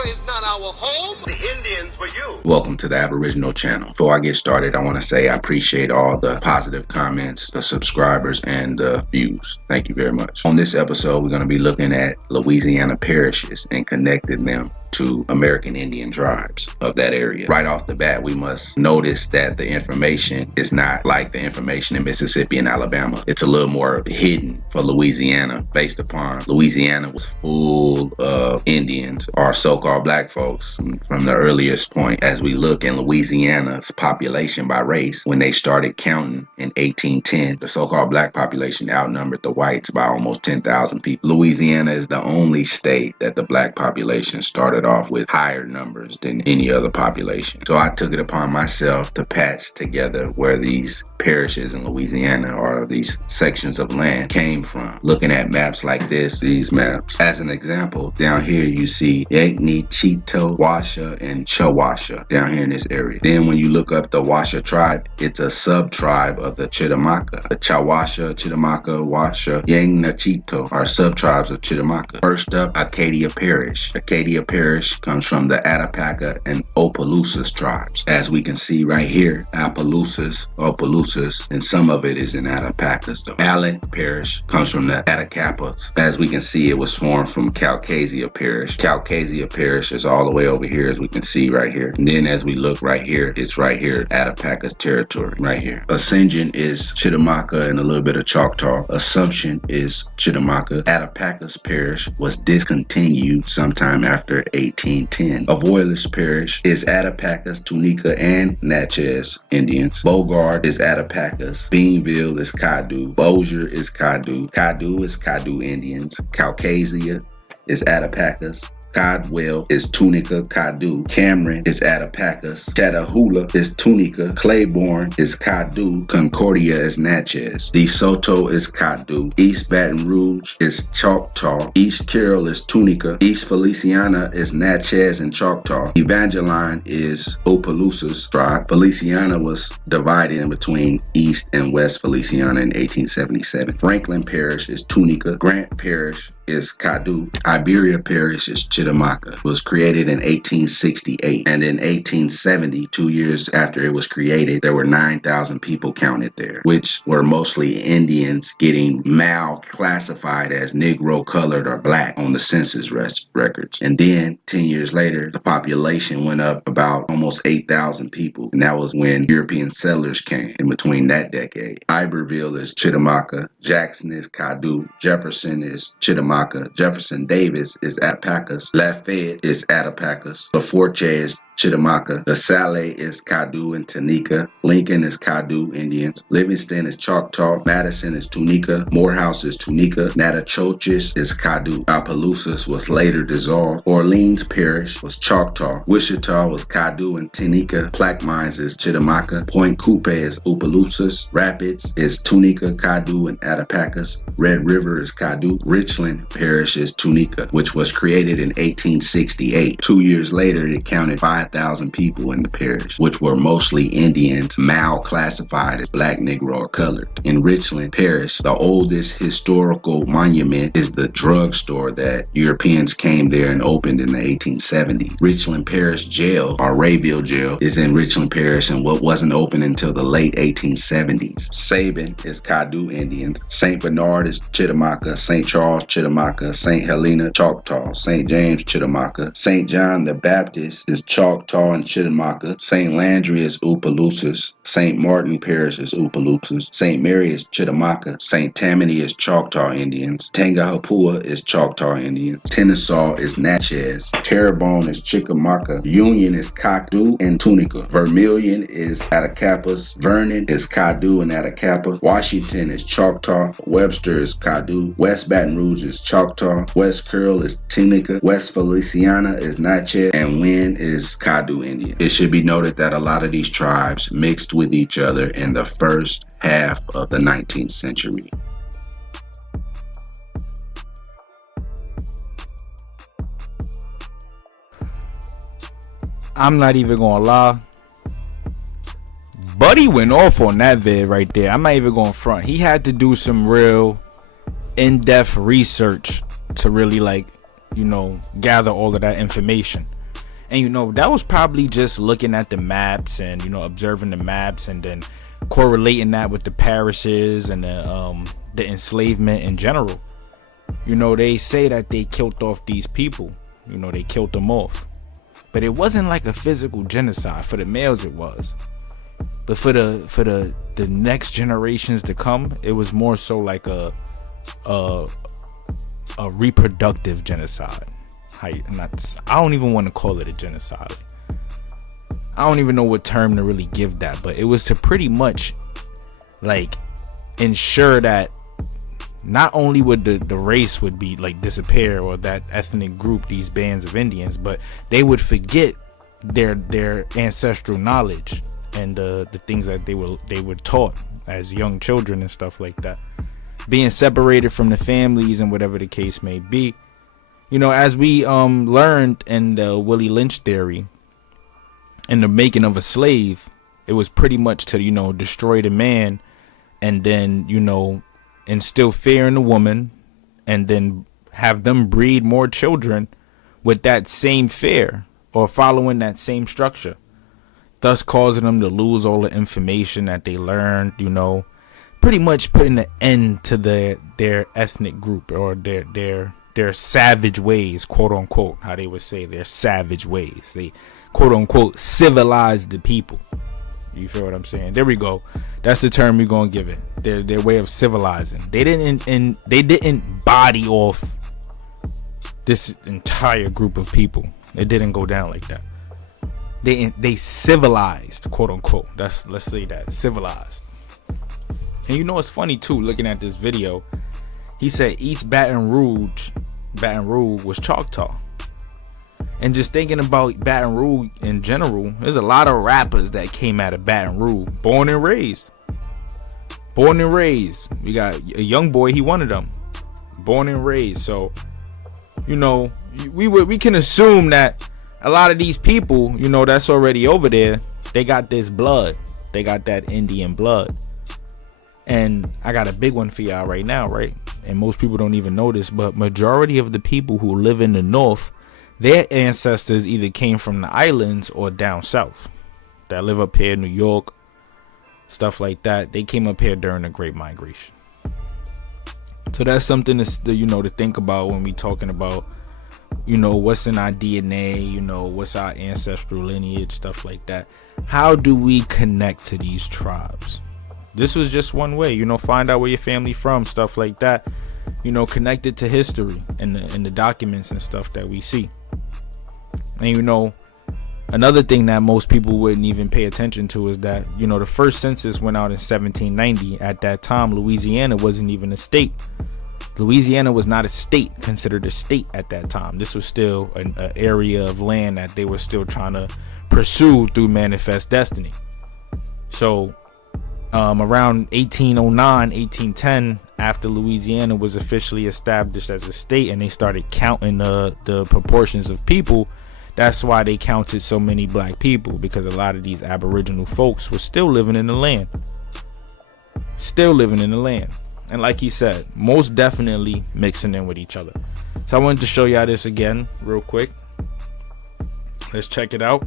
America is not our home. The Indians were you. Welcome to the Aboriginal channel. Before I get started, I want to say I appreciate all the positive comments, the subscribers, and the views. Thank you very much. On this episode, we're going to be looking at Louisiana parishes and connecting them to American Indian tribes of that area. Right off the bat, we must notice that the information is not like the information in Mississippi and Alabama. It's a little more hidden for Louisiana, based upon Louisiana was full of Indians, or so-called black folks, from the earliest point. As we look in Louisiana's population by race, when they started counting in 1810, the so-called black population outnumbered the whites by almost 10,000 people. Louisiana is the only state that the black population started off with higher numbers than any other population. So I took it upon myself to patch together where these parishes in Louisiana, or these sections of land, came from. Looking at maps like this, these maps. As an example, down here you see Yankney, Cheeto, Washa, and Chawasha down here in this area. Then when you look up the Washa tribe, it's a sub-tribe of the Chittimaca. The Chawasha, Chittimaca, Washa, Yankna, Cheeto are sub-tribes of Chittimaca. First up, Acadia Parish. Acadia Parish comes from the Attapaca and Opelousas tribes. As we can see right here, Opelousas, and some of it is in Attapacas though. Allen Parish comes from the Attakapas. As we can see, it was formed from Caucasia Parish. Caucasia Parish is all the way over here, as we can see right here. And then as we look right here, it's right here, Attapacas territory, right here. Ascension is Chittimaca and a little bit of Choctaw. Assumption is Chittimaca. Attapacas Parish was discontinued sometime after 1810. Avoyelles Parish is Attapacas, Tunica, and Natchez Indians. Bogard is Attapacas. Beanville is Caddo. Bossier is Caddo. Caddo is Caddo Indians. Caucasia is Attapacas. Caldwell is Tunica, Caddo. Cameron is Attapacas. Catahoula is Tunica. Claiborne is Caddo. Concordia is Natchez. DeSoto is Caddo. East Baton Rouge is Choctaw. East Carroll is Tunica. East Feliciana is Natchez and Choctaw. Evangeline is Opelousas tribe. Feliciana was divided in between East and West Feliciana in 1877. Franklin Parish is Tunica. Grant Parish is Caddo. Iberia Parish is Chittimaca. It was created in 1868, and in 1870, 2 years after it was created, there were 9,000 people counted there, which were mostly Indians getting classified as Negro, colored, or black on the census records. And then 10 years later, the population went up about almost 8,000 people, and that was when European settlers came in between that decade. Iberville is Chittimaca. Jackson is Caddo. Jefferson is Chittimaca. Jefferson Davis is Attapacas. Lafayette is Attapacas. LaForte is Chittimaca. LaSalle is Caddo and Tunica. Lincoln is Caddo Indians. Livingston is Choctaw. Madison is Tunica. Morehouse is Tunica. Natachitoches is Caddo. Opelousas was later dissolved. Orleans Parish was Choctaw. Wichita was Caddo and Tunica. Plaquemines is Chittimaca. Point Coupe is Opelousas. Rapids is Tunica, Caddo, and Attapacas. Red River is Caddo. Richland Parish is Tunica, which was created in 1868. 2 years later, it counted 5,000 people in the parish, which were mostly Indians, classified as black, Negro, or colored. In Richland Parish, the oldest historical monument is the drugstore that Europeans came there and opened in the 1870s. Richland Parish Jail, or Rayville Jail, is in Richland Parish and what wasn't open until the late 1870s. Sabin is Caddo Indian. St. Bernard is Chittimaca. St. Charles Chittimaca. St. Helena Choctaw. St. James Chittimaca. St. John the Baptist is Choctaw and Chittimaca. St. Landry is Opelousas. St. Martin Parish is Opelousas. St. Mary is Chittimaca. St. Tammany is Choctaw Indians. Tangahapua is Choctaw Indians. Tennesaw is Natchez. Terrebonne is Chickamauga. Union is Caddo and Tunica. Vermilion is Attakapas. Vernon is Caddo and Attakapas. Washington is Choctaw. Webster is Caddo. West Baton Rouge is Choctaw. West Carroll is Tunica. West Feliciana is Natchez. And Wynn is Caddo Indian. It should be noted that a lot of these tribes mixed with each other in the first half of the 19th century. I'm not even gonna lie, Buddy went off on that vid right there. I'm not even going front. He had to do some real in-depth research to really, like, you know, gather all of that information. And, that was probably just looking at the maps and, observing the maps and then correlating that with the parishes and the enslavement in general. They say that they killed off these people. They killed them off. But it wasn't like a physical genocide. For the males, it was. But for the next generations to come, it was more so like a reproductive genocide. I don't even want to call it a genocide. I don't even know what term to really give that, but it was to pretty much like ensure that not only would the race would be like disappear, or that ethnic group, these bands of Indians, but they would forget their ancestral knowledge and the things that they were taught as young children and stuff like that, being separated from the families and whatever the case may be. As we learned in the Willie Lynch theory, in the making of a slave, it was pretty much to destroy the man and then instill fear in the woman and then have them breed more children with that same fear or following that same structure, thus causing them to lose all the information that they learned, pretty much putting an end to their ethnic group or their savage ways, quote unquote, how they would say their savage ways. They quote unquote civilized the people. You feel what I'm saying? There we go. That's the term we're gonna give it. Their way of civilizing. They didn't body off this entire group of people. It didn't go down like that. They civilized, quote unquote. Let's say that, civilized. And it's funny too, looking at this video, he said East Baton Rouge was Choctaw. And just thinking about Baton Rouge in general, there's a lot of rappers that came out of Baton Rouge, born and raised. We got a young boy, he one of them, born and raised. So, we can assume that a lot of these people, that's already over there, they got this blood, they got that Indian blood. And I got a big one for y'all right now, right? And most people don't even know this, but majority of the people who live in the North, their ancestors either came from the islands or down south that live up here, New York, stuff like that. They came up here during the Great Migration. So that's something to think about when we talking about, what's in our DNA, what's our ancestral lineage, stuff like that. How do we connect to these tribes? This was just one way, find out where your family from, stuff like that, connected to history and the documents and stuff that we see. And another thing that most people wouldn't even pay attention to is that the first census went out in 1790. At that time, Louisiana wasn't even a state. Louisiana was not a state, considered a state at that time. This was still an area of land that they were still trying to pursue through manifest destiny. So around 1809, 1810, after Louisiana was officially established as a state and they started counting the proportions of people, that's why they counted so many black people, because a lot of these Aboriginal folks were still living in the land. And like he said, most definitely mixing in with each other. So I wanted to show y'all this again real quick. Let's check it out.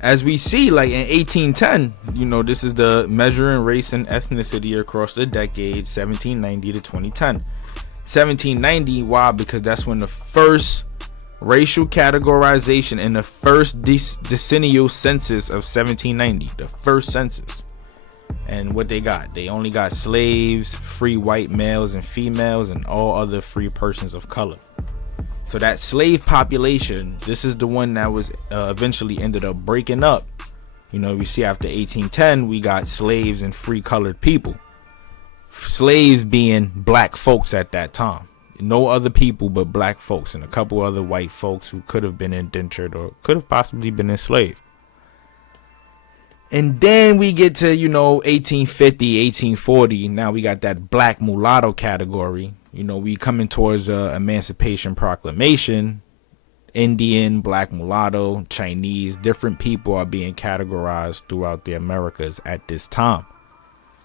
As we see, like in 1810, this is the measuring race and ethnicity across the decades 1790 to 2010. 1790, why? Because that's when the first racial categorization in the first decennial census of 1790, the first census. And what they only got slaves, free white males and females, and all other free persons of color. So that slave population, this is the one that was eventually ended up breaking up. We see after 1810, we got slaves and free colored people. Slaves being black folks at that time. No other people but black folks and a couple other white folks who could have been indentured or could have possibly been enslaved. And then we get to, 1850, 1840. Now we got that black mulatto category. We coming towards Emancipation Proclamation. Indian, black mulatto, Chinese, different people are being categorized throughout the Americas at this time.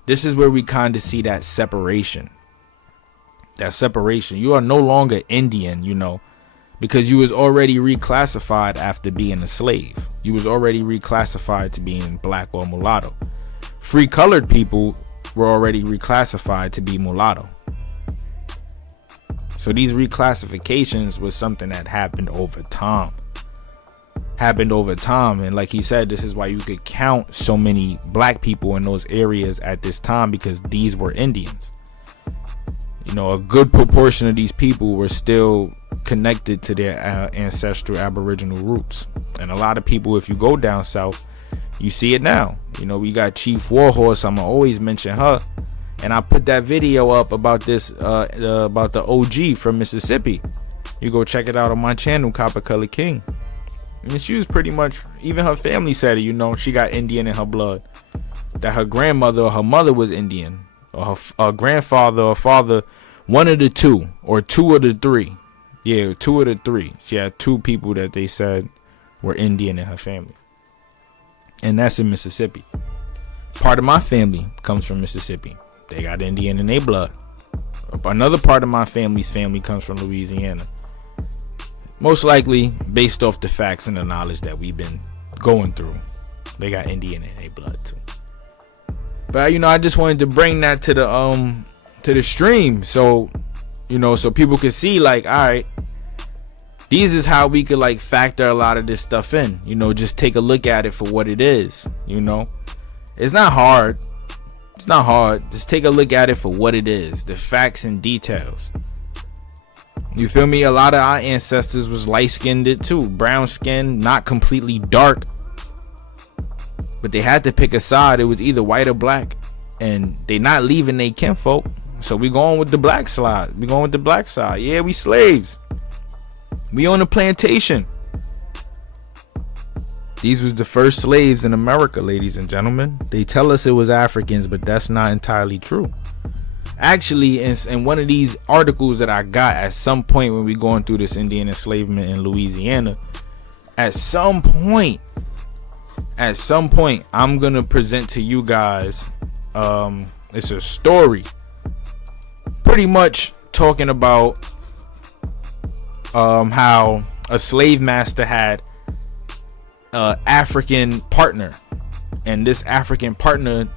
This is where we kind of see that separation. You are no longer Indian, because you was already reclassified after being a slave. You was already reclassified to being black or mulatto. Free colored people were already reclassified to be mulatto. So these reclassifications was something that happened over time. And like he said, this is why you could count so many black people in those areas at this time, because these were Indians. You know, a good proportion of these people were still connected to their ancestral Aboriginal roots. And a lot of people, if you go down south, you see it now. You know, we got Chief Warhorse. I'm gonna always mention her. And I put that video up about this, about the OG from Mississippi. You go check it out on my channel, Copper Color King. And she was pretty much, even her family said it, you know, she got Indian in her blood. That her grandmother or her mother was Indian. Or her grandfather or father, one of the two, or two of the three. Yeah, two of the three. She had two people that they said were Indian in her family. And that's in Mississippi. Part of my family comes from Mississippi. They got Indian in their blood. Another part of my family's family comes from Louisiana. Most likely based off the facts and the knowledge that we've been going through. They got Indian in their blood too. But you know, I just wanted to bring that to the stream, so you know, so people could see, like, all right, these is how we could like factor a lot of this stuff in. You know, just take a look at it for what it is. You know, it's not hard. It's not hard. Just take a look at it for what it is, the facts and details. You feel me? A lot of our ancestors was light-skinned too, brown skin, not completely dark, but they had to pick a side. It was either white or black, and they not leaving their kinfolk. So we going with the black side. We going with the black side. Yeah, we slaves. We on the plantation. These was the first slaves in America, ladies and gentlemen. They tell us it was Africans, but that's not entirely true. Actually, in one of these articles that I got at some point when we going through this Indian enslavement in Louisiana, at some point, I'm gonna present to you guys, it's a story, pretty much talking about how a slave master had African partner, and this African partner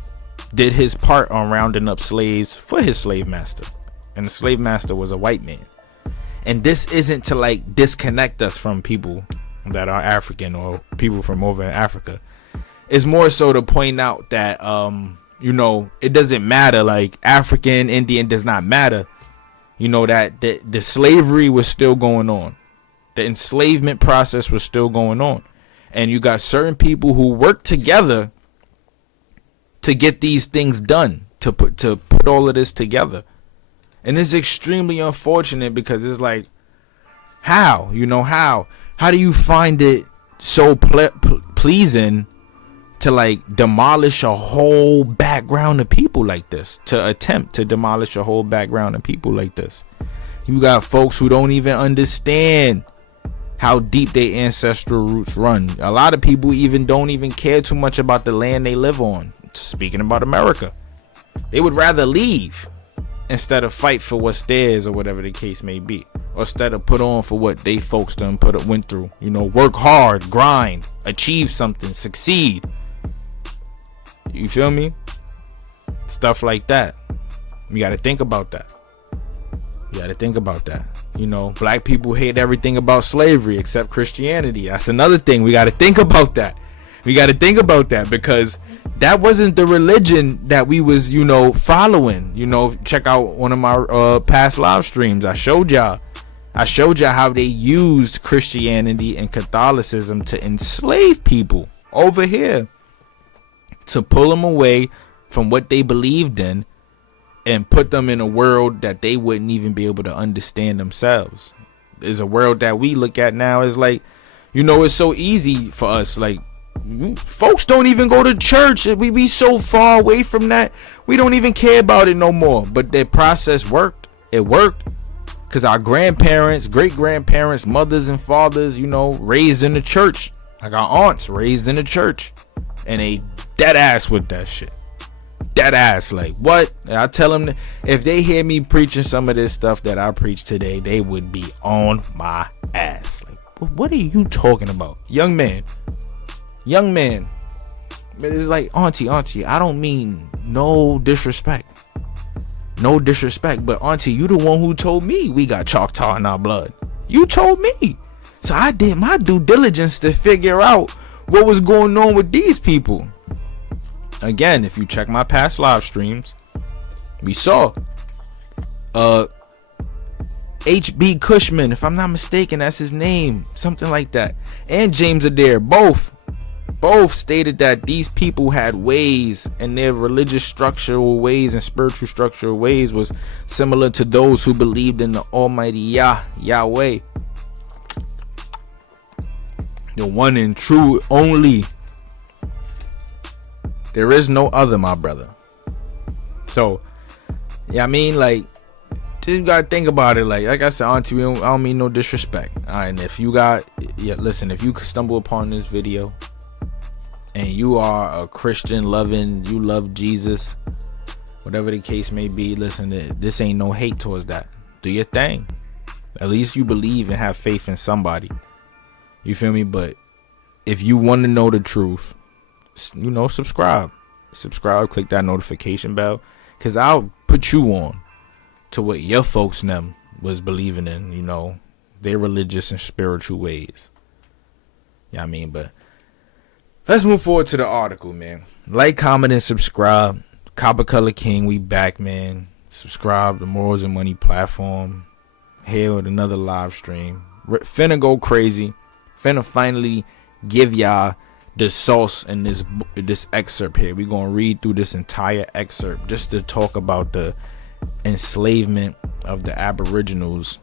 did his part on rounding up slaves for his slave master, and the slave master was a white man. And this isn't to like disconnect us from people that are African or people from over in Africa. It's more so to point out that you know, it doesn't matter, like African, Indian does not matter. You know, that the slavery was still going on, the enslavement process was still going on. And you got certain people who work together to get these things done, to put all of this together. And it's extremely unfortunate, because it's like, how do you find it so pleasing to like demolish a whole background of people like this, to attempt to demolish a whole background of people like this? You got folks who don't even understand how deep their ancestral roots run. A lot of people even don't even care too much about the land they live on. Speaking about America, they would rather leave instead of fight for what's theirs, or whatever the case may be, or instead of put on for what they folks done went through. You know, work hard, grind, achieve something, succeed. You feel me? Stuff like that. You got to think about that. You know, black people hate everything about slavery except Christianity. That's another thing. We got to think about that. Because that wasn't the religion that we was, you know, following. You know, check out one of my past live streams. I showed y'all how they used Christianity and Catholicism to enslave people over here, to pull them away from what they believed in and put them in a world that they wouldn't even be able to understand themselves. There's a world that we look at now is like, you know, it's so easy for us. Like, folks don't even go to church. We be so far away from that. We don't even care about it no more. But their process worked. It worked because our grandparents, great grandparents, mothers and fathers, you know, raised in the church. Like our aunts raised in the church, and they dead ass with that shit. Dead ass. Like, what? And I tell them, if they hear me preaching some of this stuff that I preach today, they would be on my ass. Like, what are you talking about? Young man. It's like, auntie, I don't mean no disrespect. But auntie, you the one who told me we got Choctaw in our blood. You told me. So I did my due diligence to figure out what was going on with these people. Again, if you check my past live streams, we saw H.B. Cushman, if I'm not mistaken, that's his name, something like that, and James Adair, both stated that these people had ways, and their religious structural ways and spiritual structural ways was similar to those who believed in the Almighty Yahweh, the one and true only. There is no other, my brother. So, yeah, I mean, like, just gotta think about it. Like I said, auntie, I don't mean no disrespect. All right, and if you stumble upon this video and you are a Christian loving, you love Jesus, whatever the case may be, listen, this ain't no hate towards that. Do your thing. At least you believe and have faith in somebody. You feel me? But if you want to know the truth, subscribe, click that notification bell, because I'll put you on to what your folks them was believing in, their religious and spiritual ways. Yeah, I mean, but let's move forward to the article, man. Like, comment, and subscribe. Copper Color King, we back, man. Subscribe to Morals and Money platform. Here with another live stream. Finna go crazy. Finna finally give y'all the sauce in this excerpt here. We're gonna read through this entire excerpt just to talk about the enslavement of the Aboriginals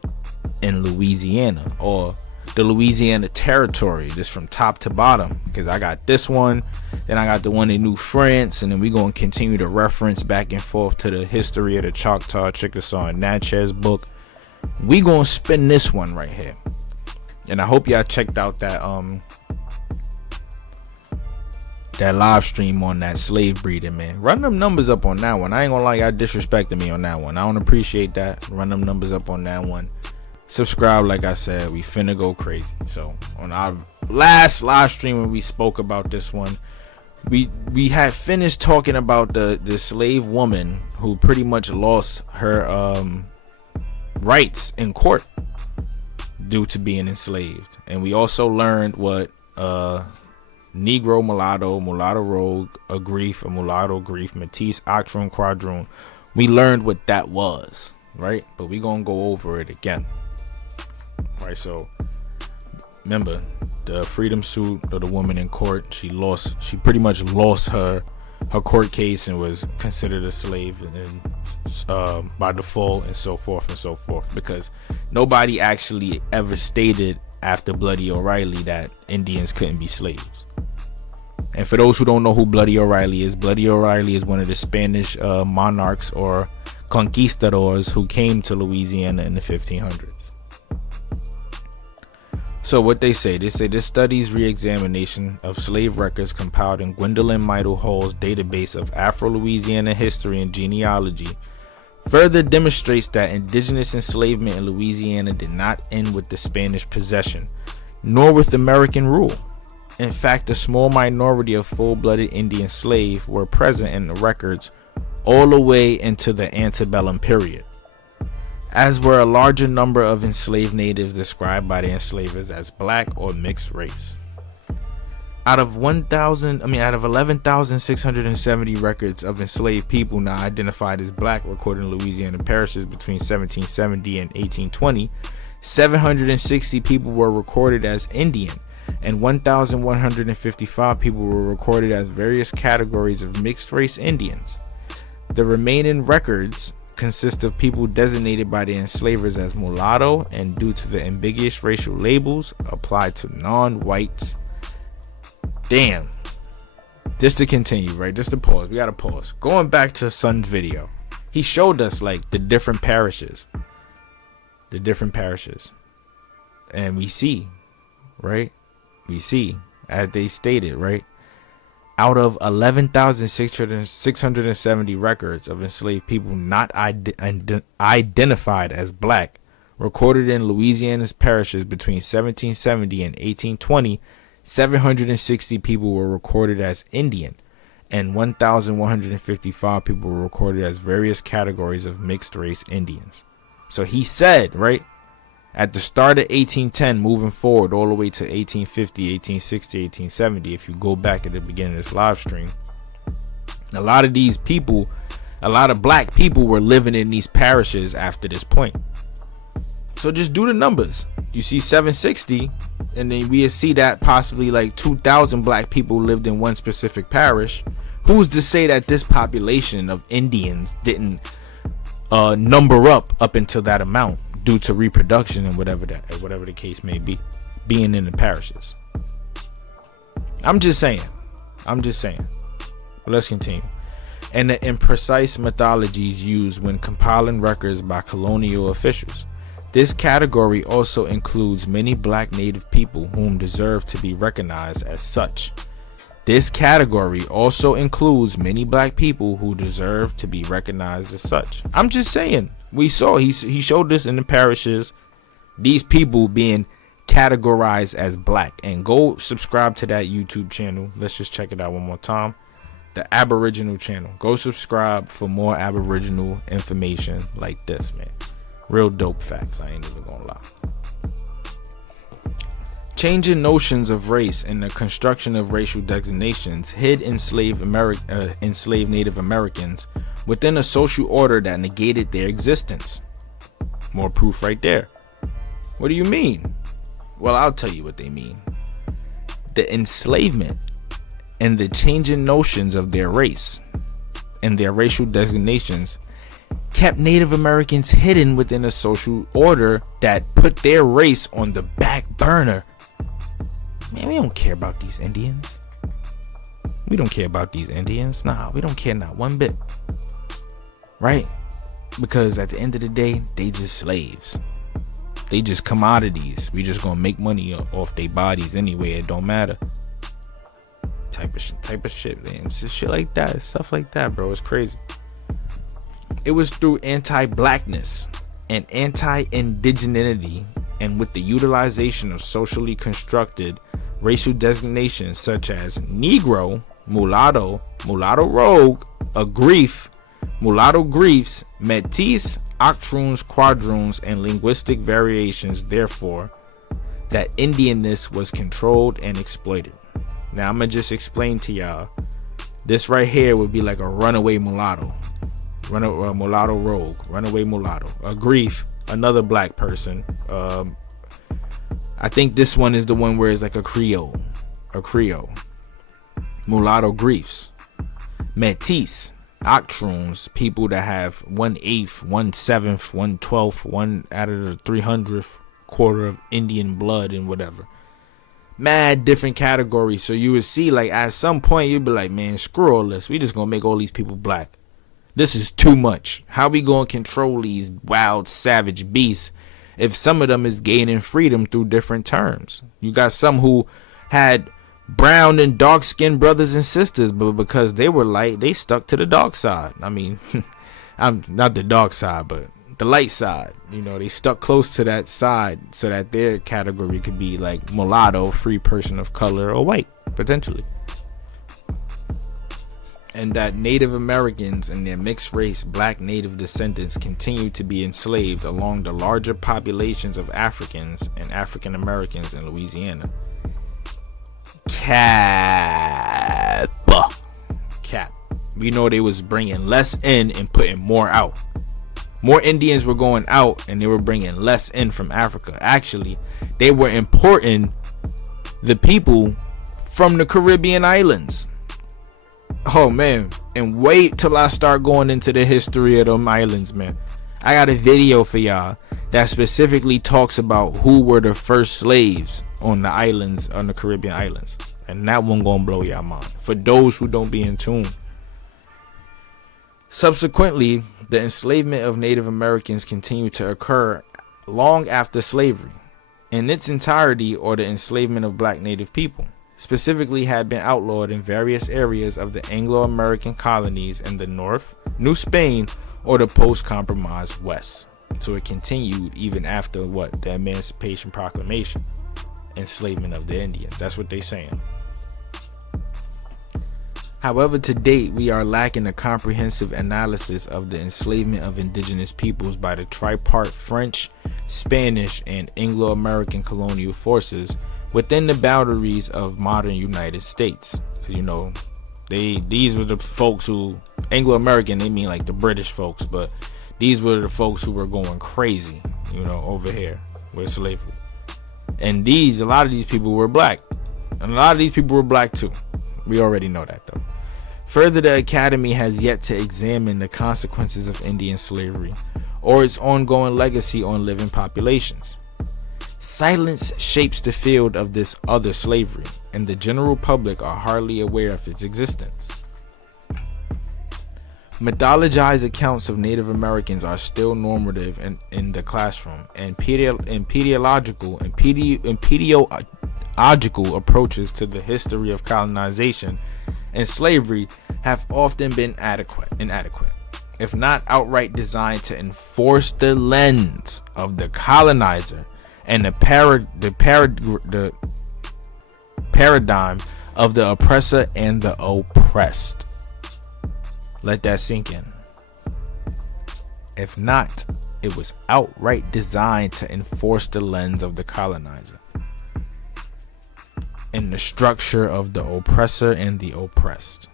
in Louisiana, or the Louisiana territory, just from top to bottom, because I got this one, then I got the one in New France, and then we're going to continue to reference back and forth to the history of the Choctaw, Chickasaw, and Natchez book. We going to spin this one right here, and I hope y'all checked out that live stream on that slave breeding, man. Run them numbers up on that one. I ain't gonna lie, y'all disrespected me on that one. I don't appreciate that. Run them numbers up on that one. Subscribe, like I said, we finna go crazy. So on our last live stream when we spoke about this one, we had finished talking about the slave woman who pretty much lost her rights in court due to being enslaved. And we also learned what Negro, mulatto, rogue, a grief, a mulatto, grief, métis, octoroon, quadroon. We learned what that was, right? But we gonna go over it again. Right, so remember the freedom suit of the woman in court. She pretty much lost her court case and was considered a slave and by default, and so forth, because nobody actually ever stated after Bloody O'Reilly that Indians couldn't be slaves. And for those who don't know who Bloody O'Reilly is one of the Spanish monarchs or conquistadors who came to Louisiana in the 1500s. So what they say this study's re-examination of slave records compiled in Gwendolyn Meidel Hall's database of Afro-Louisiana history and genealogy further demonstrates that indigenous enslavement in Louisiana did not end with the Spanish possession, nor with American rule. In fact, a small minority of full-blooded Indian slaves were present in the records all the way into the antebellum period, as were a larger number of enslaved natives described by the enslavers as black or mixed race. Out of 11,670 records of enslaved people now identified as black recorded in Louisiana parishes between 1770 and 1820, 760 people were recorded as Indian, and 1,155 people were recorded as various categories of mixed race Indians. The remaining records consist of people designated by the enslavers as mulatto, and due to the ambiguous racial labels applied to non-whites. Damn. Just to continue, right? Just to pause. We gotta pause. Going back to Son's video, he showed us like the different parishes. And we see, right? We see, as they stated, right? Out of 11,670 records of enslaved people not identified as black recorded in Louisiana's parishes between 1770 and 1820, 760 people were recorded as Indian, and 1,155 people were recorded as various categories of mixed race Indians. So he said, right, at the start of 1810, moving forward all the way to 1850, 1860, 1870, if you go back at the beginning of this live stream, a lot of these people, a lot of black people were living in these parishes after this point. So just do the numbers. You see 760, and then we see that possibly like 2,000 black people lived in one specific parish. Who's to say that this population of Indians didn't number up until that amount due to reproduction and whatever the case may be, being in the parishes? I'm just saying. But let's continue. And the imprecise methodologies used when compiling records by colonial officials. This category also includes many black native people whom deserve to be recognized as such. This category also includes many black people who deserve to be recognized as such. I'm just saying. We saw, he showed this in the parishes, these people being categorized as black. And go subscribe to that YouTube channel. Let's just check it out one more time. The Aboriginal channel. Go subscribe for more Aboriginal information like this, man. Real dope facts, I ain't even gonna lie. Changing notions of race and the construction of racial designations hid enslaved Native Americans within a social order that negated their existence. More proof right there. What do you mean? Well, I'll tell you what they mean. The enslavement and the changing notions of their race and their racial designations kept Native Americans hidden within a social order that put their race on the back burner. Man, we don't care about these Indians. We don't care about these Indians. Nah, we don't care not one bit. Right? Because at the end of the day, they just slaves. They just commodities. We just gonna make money off their bodies anyway. It don't matter. Type of shit, man. It's just shit like that. It's stuff like that, bro. It's crazy. It was through anti-blackness and anti-indigeneity, and with the utilization of socially constructed racial designations such as Negro, mulatto, mulatto rogue, a grief, mulatto griefs, métis, octoroons, quadroons, and linguistic variations, therefore, that Indianness was controlled and exploited. Now, I'm going to just explain to y'all. This right here would be like a runaway mulatto. Mulatto rogue, runaway mulatto. A grief, another black person. I think this one is the one where it's like a Creole. Mulatto griefs. Métis, octoroons, people that have 1/8, 1/7, 1/12, 1 out of the 300th quarter of Indian blood and whatever. Mad different categories. So you would see, like, at some point you'd be like, man, screw all this. We just gonna make all these people black. This is too much. How we gonna control these wild savage beasts if some of them is gaining freedom through different terms? You got some who had brown and dark skinned brothers and sisters, but because they were light, they stuck to the dark side. I mean, I'm not the dark side, but the light side. You know, they stuck close to that side so that their category could be like mulatto, free person of color, or white, potentially. And that Native Americans and their mixed race black native descendants continue to be enslaved along the larger populations of Africans and African Americans in Louisiana. Cap. We know they was bringing less in and putting more out. More Indians were going out and they were bringing less in from Africa. Actually, they were importing the people from the Caribbean islands. Oh man, and wait till I start going into the history of them islands, man. I got a video for y'all that specifically talks about who were the first slaves on the islands, on the Caribbean islands. And that one gonna blow y'all mind, for those who don't be in tune. Subsequently, the enslavement of Native Americans continued to occur long after slavery in its entirety, or the enslavement of black native people. specifically had been outlawed in various areas of the Anglo-American colonies in the North, New Spain, or the post-compromised West. So it continued even after the Emancipation Proclamation, enslavement of the Indians. That's what they're saying. However, to date, we are lacking a comprehensive analysis of the enslavement of indigenous peoples by the tripartite French, Spanish, and Anglo-American colonial forces within the boundaries of modern United States. You know, these were the folks who, Anglo-American, they mean like the British folks, but these were the folks who were going crazy, you know, over here with slavery. And a lot of these people were black. And a lot of these people were black too. We already know that though. Further, the Academy has yet to examine the consequences of Indian slavery or its ongoing legacy on living populations. Silence shapes the field of this other slavery, and the general public are hardly aware of its existence. Mythologized accounts of Native Americans are still normative in the classroom, and pediological approaches to the history of colonization and slavery have often been inadequate, if not outright designed to enforce the lens of the colonizer and the paradigm of the oppressor and the oppressed. Let that sink in. If not, it was outright designed to enforce the lens of the colonizer and the structure of the oppressor and the oppressed.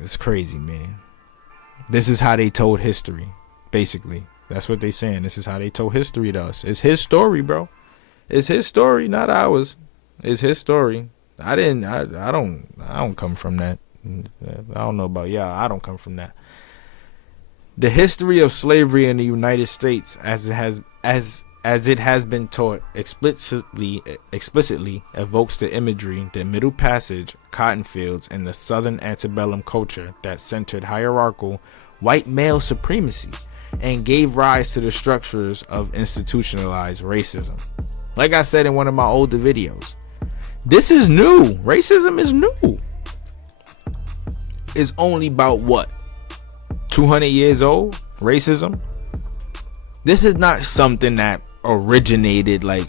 It's crazy, man. This is how they told history, basically. That's what they saying. This is how they told history to us. It's his story, bro. It's his story, not ours. It's his story. I don't come from that. I don't know about y'all. I don't come from that. The history of slavery in the United States, as it has been taught explicitly evokes the imagery, the Middle Passage, cotton fields, and the Southern antebellum culture that centered hierarchical white male supremacy and gave rise to the structures of institutionalized racism. Like I said in one of my older videos, this is new. Racism is new. It's only about 200 years old? Racism? This is not something that originated like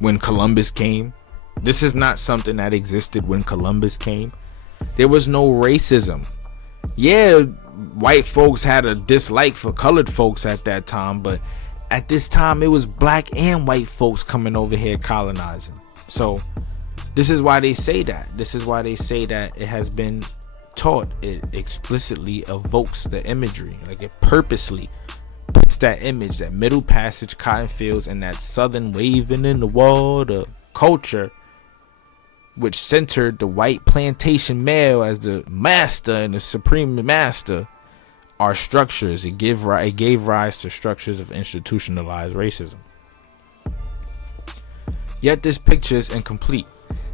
when Columbus came. This is not something that existed when Columbus came. There was no racism. Yeah, white folks had a dislike for colored folks at that time, but at this time it was black and white folks coming over here colonizing. So this is why they say that. This is why they say that it has been taught. It explicitly evokes the imagery. Like it purposely puts that image, that Middle Passage, cotton fields, and that Southern waving in the water culture, which centered the white plantation male as the master and the supreme master, are structures. It gave rise to structures of institutionalized racism. Yet this picture is incomplete.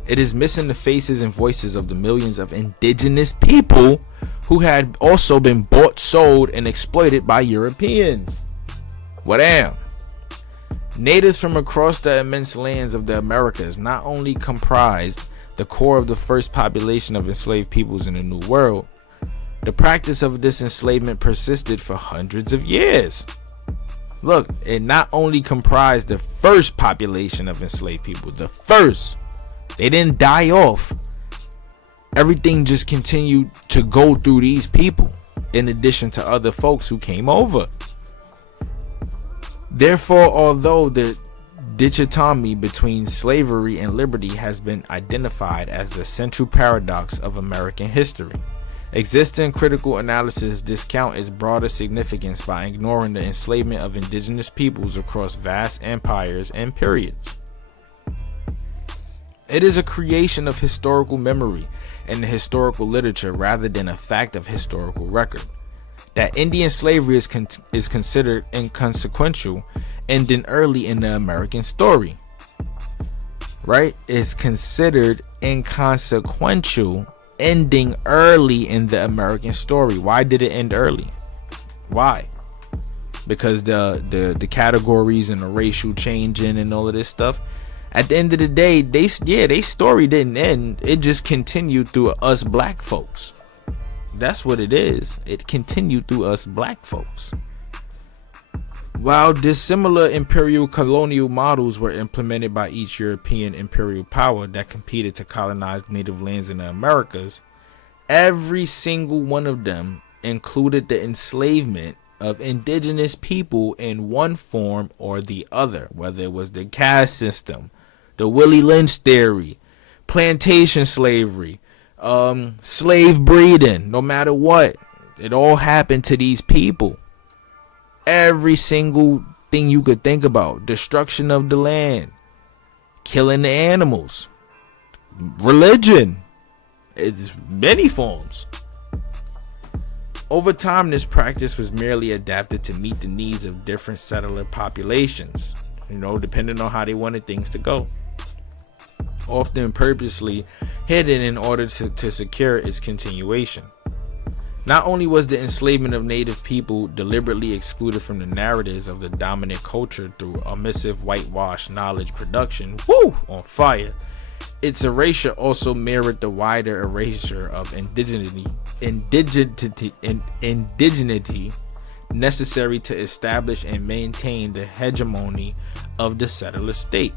It is missing the faces and voices of the millions of indigenous people who had also been bought, sold, and exploited by Europeans. Well, damn. Natives from across the immense lands of the Americas not only comprised the core of the first population of enslaved peoples in the New World, the practice of this enslavement persisted for hundreds of years. Look, it not only comprised the first population of enslaved people, the first. They didn't die off. Everything just continued to go through these people, in addition to other folks who came over. Therefore, although the dichotomy between slavery and liberty has been identified as the central paradox of American history, existing critical analysis discount its broader significance by ignoring the enslavement of indigenous peoples across vast empires and periods. It is a creation of historical memory and the historical literature rather than a fact of historical record. That Indian slavery is considered inconsequential, ending early in the American story. Right? It's considered inconsequential, ending early in the American story. Why did it end early? Why? Because the categories and the racial changing and all of this stuff. At the end of the day, they story didn't end. It just continued through us black folks. That's what it is. It continued through us black folks. While dissimilar imperial colonial models were implemented by each European imperial power that competed to colonize native lands in the Americas, every single one of them included the enslavement of indigenous people in one form or the other, whether it was the caste system, the Willie Lynch theory, plantation slavery, slave breeding, no matter what. It all happened to these people. Every single thing you could think about. Destruction of the land, killing the animals, religion. It's many forms. Over time, this practice was merely adapted to meet the needs of different settler populations, depending on how they wanted things to go. Often purposely hidden in order to secure its continuation. Not only was the enslavement of native people deliberately excluded from the narratives of the dominant culture through omissive whitewash knowledge production, on fire, its erasure also mirrored the wider erasure of indigeneity necessary to establish and maintain the hegemony of the settler state.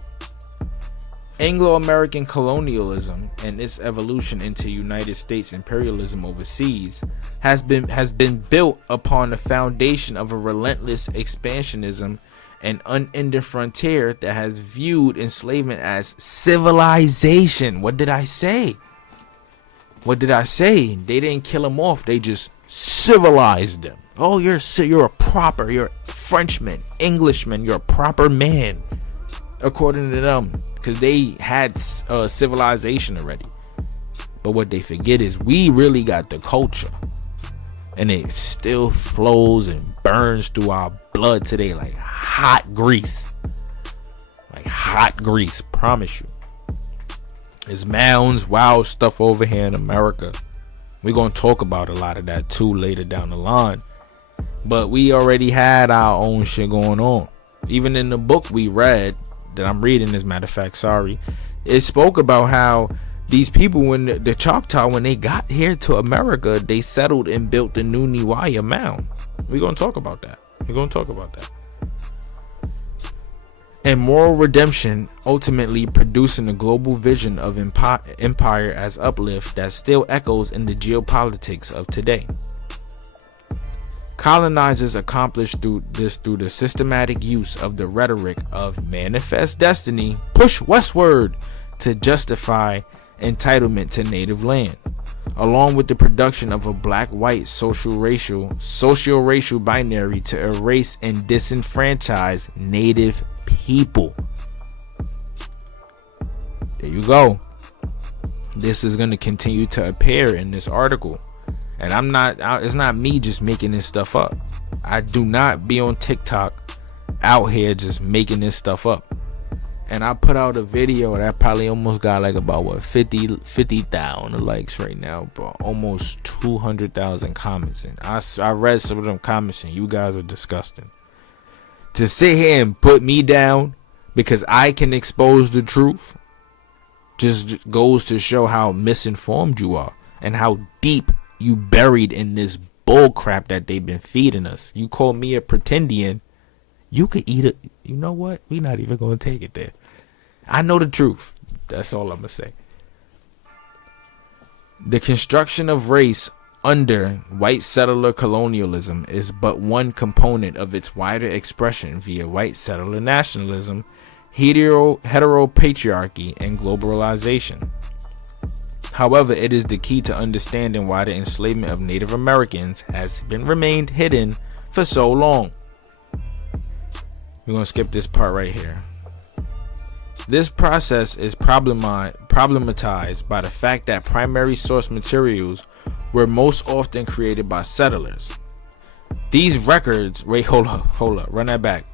Anglo-American colonialism and its evolution into United States imperialism overseas has been built upon the foundation of a relentless expansionism and unending frontier that has viewed enslavement as civilization. What did I say? They didn't kill them off. They just civilized them. Oh, you're a Frenchman, Englishman. You're a proper man, according to them, because they had civilization already. But what they forget is we really got the culture, and it still flows and burns through our blood today like hot grease. Promise you. There's mounds, wild stuff over here in America. We're going to talk about a lot of that too later down the line. But we already had our own shit going on. Even in the book we read, that I'm reading, as a matter of fact, it spoke about how these people, when the Choctaw, when they got here to America, they settled and built the new Niwaya mound. We're going to talk about that. And moral redemption, ultimately producing a global vision of empire as uplift that still echoes in the geopolitics of today. Colonizers accomplished through the systematic use of the rhetoric of manifest destiny, push westward, to justify entitlement to native land, along with the production of a black-white socio-racial binary to erase and disenfranchise native people. There you go. This is going to continue to appear in this article. And it's not me just making this stuff up. I do not be on TikTok out here just making this stuff up. And I put out a video that probably almost got like about 50,000 likes right now, bro. Almost 200,000 comments. And I read some of them comments, and you guys are disgusting. To sit here and put me down because I can expose the truth just goes to show how misinformed you are and how deep you buried in this bull crap that they've been feeding us. You call me a pretendian, you could eat it. You know what? We're not even going to take it there. I know the truth. That's all I'm going to say. The construction of race under white settler colonialism is but one component of its wider expression via white settler nationalism, heteropatriarchy, and globalization. However, it is the key to understanding why the enslavement of Native Americans has remained hidden for so long. We're going to skip this part right here. This process is problematized by the fact that primary source materials were most often created by settlers. These records, hold up, run that back.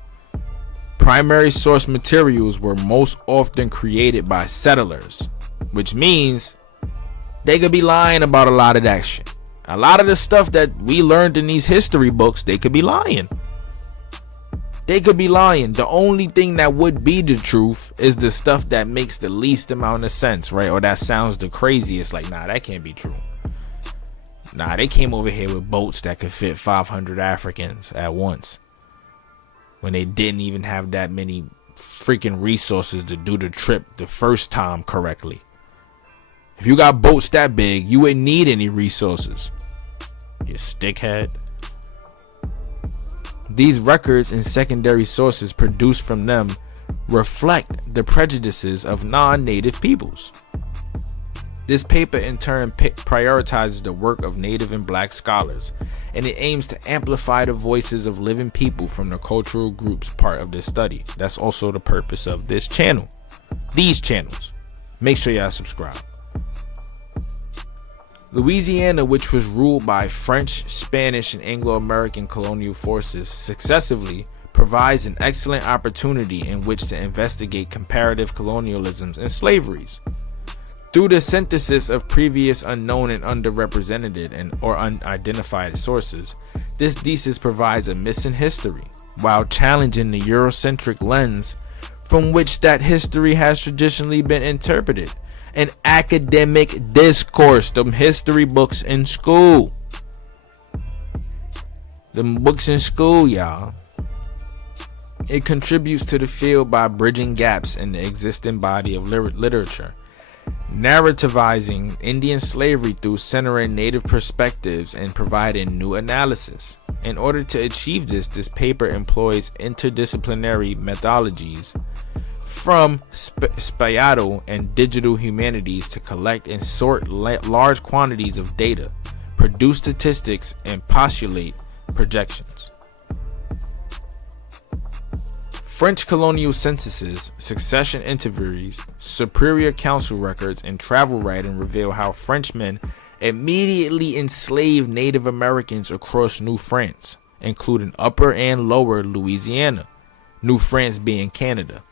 Primary source materials were most often created by settlers, which means they could be lying about a lot of that shit. A lot of the stuff that we learned in these history books, they could be lying. They could be lying. The only thing that would be the truth is the stuff that makes the least amount of sense, right? Or that sounds the craziest. Like, nah, that can't be true. Nah, they came over here with boats that could fit 500 Africans at once, when they didn't even have that many freaking resources to do the trip the first time correctly. If you got boats that big, you wouldn't need any resources, you stickhead. These records and secondary sources produced from them reflect the prejudices of non-native peoples. This paper in turn prioritizes the work of Native and Black scholars, and it aims to amplify the voices of living people from the cultural groups part of this study. That's also the purpose of this channel. These channels. Make sure y'all subscribe. Louisiana, which was ruled by French, Spanish, and Anglo-American colonial forces successively, provides an excellent opportunity in which to investigate comparative colonialisms and slaveries. Through the synthesis of previous unknown and underrepresented or unidentified sources, this thesis provides a missing history, while challenging the Eurocentric lens from which that history has traditionally been interpreted. An academic discourse, them history books in school. Them books in school, y'all. It contributes to the field by bridging gaps in the existing body of literature, narrativizing Indian slavery through centering native perspectives and providing new analysis. In order to achieve this, this paper employs interdisciplinary methodologies from spatial and digital humanities to collect and sort large quantities of data, produce statistics, and postulate projections. French colonial censuses, succession interviews, superior council records, and travel writing reveal how Frenchmen immediately enslaved Native Americans across New France, including Upper and Lower Louisiana, New France being Canada.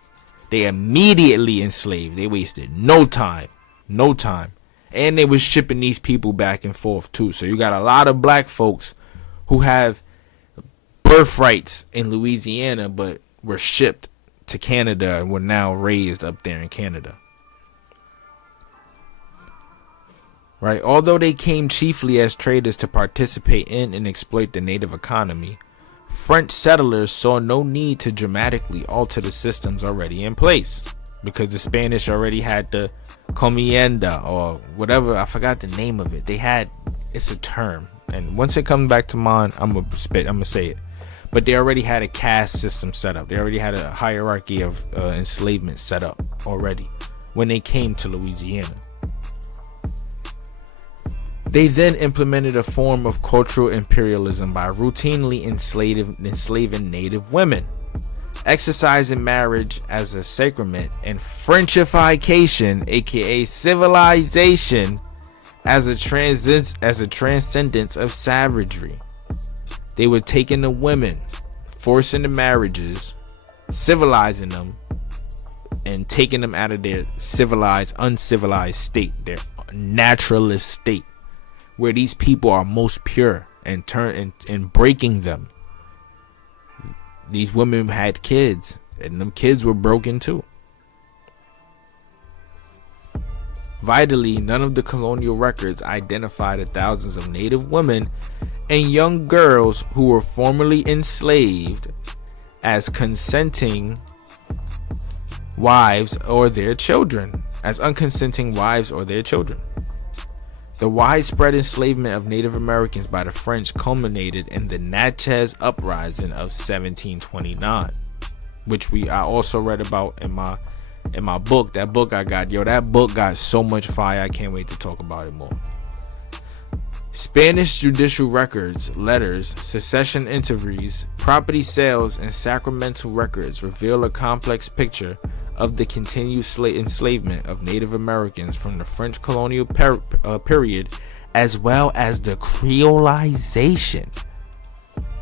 They immediately enslaved. They wasted no time. And they was shipping these people back and forth too. So you got a lot of black folks who have birthrights in Louisiana, but were shipped to Canada and were now raised up there in Canada. Right? Although they came chiefly as traders to participate in and exploit the native economy, French settlers saw no need to dramatically alter the systems already in place, because the Spanish already had the comienda or whatever. I forgot the name of it. They had, it's a term, and once it comes back to mind, I'm gonna say it. But they already had a caste system set up. They already had a hierarchy of enslavement set up already when they came to Louisiana. They then implemented a form of cultural imperialism by routinely enslaving native women, exercising marriage as a sacrament, and Frenchification, aka civilization, as a transcendence of savagery. They were taking the women, forcing the marriages, civilizing them, and taking them out of their uncivilized state, their naturalist state, where these people are most pure, and breaking them. These women had kids, and them kids were broken too. Vitally, none of the colonial records identify the thousands of native women and young girls who were formerly enslaved as consenting wives or their children, The widespread enslavement of Native Americans by the French culminated in the Natchez Uprising of 1729, which I also read about in my book. That book I got, that book got so much fire. I can't wait to talk about it more. Spanish judicial records, letters, secession interviews, property sales, and sacramental records reveal a complex picture of the continued enslavement of Native Americans from the French colonial period, as well as the creolization.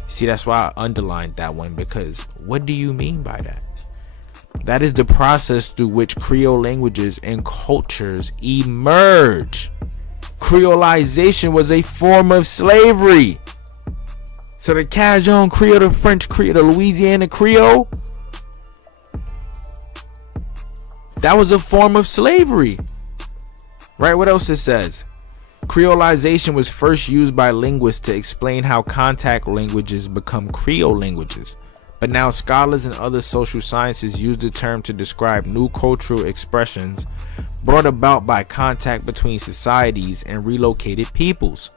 See, that's why I underlined that one, because what do you mean by that? That is the process through which Creole languages and cultures emerge. Creolization was a form of slavery. So the Cajun Creole, the French Creole, the Louisiana Creole, that was a form of slavery. Right? What else it says? Creolization was first used by linguists to explain how contact languages become Creole languages. But now scholars and other social sciences use the term to describe new cultural expressions brought about by contact between societies and relocated peoples.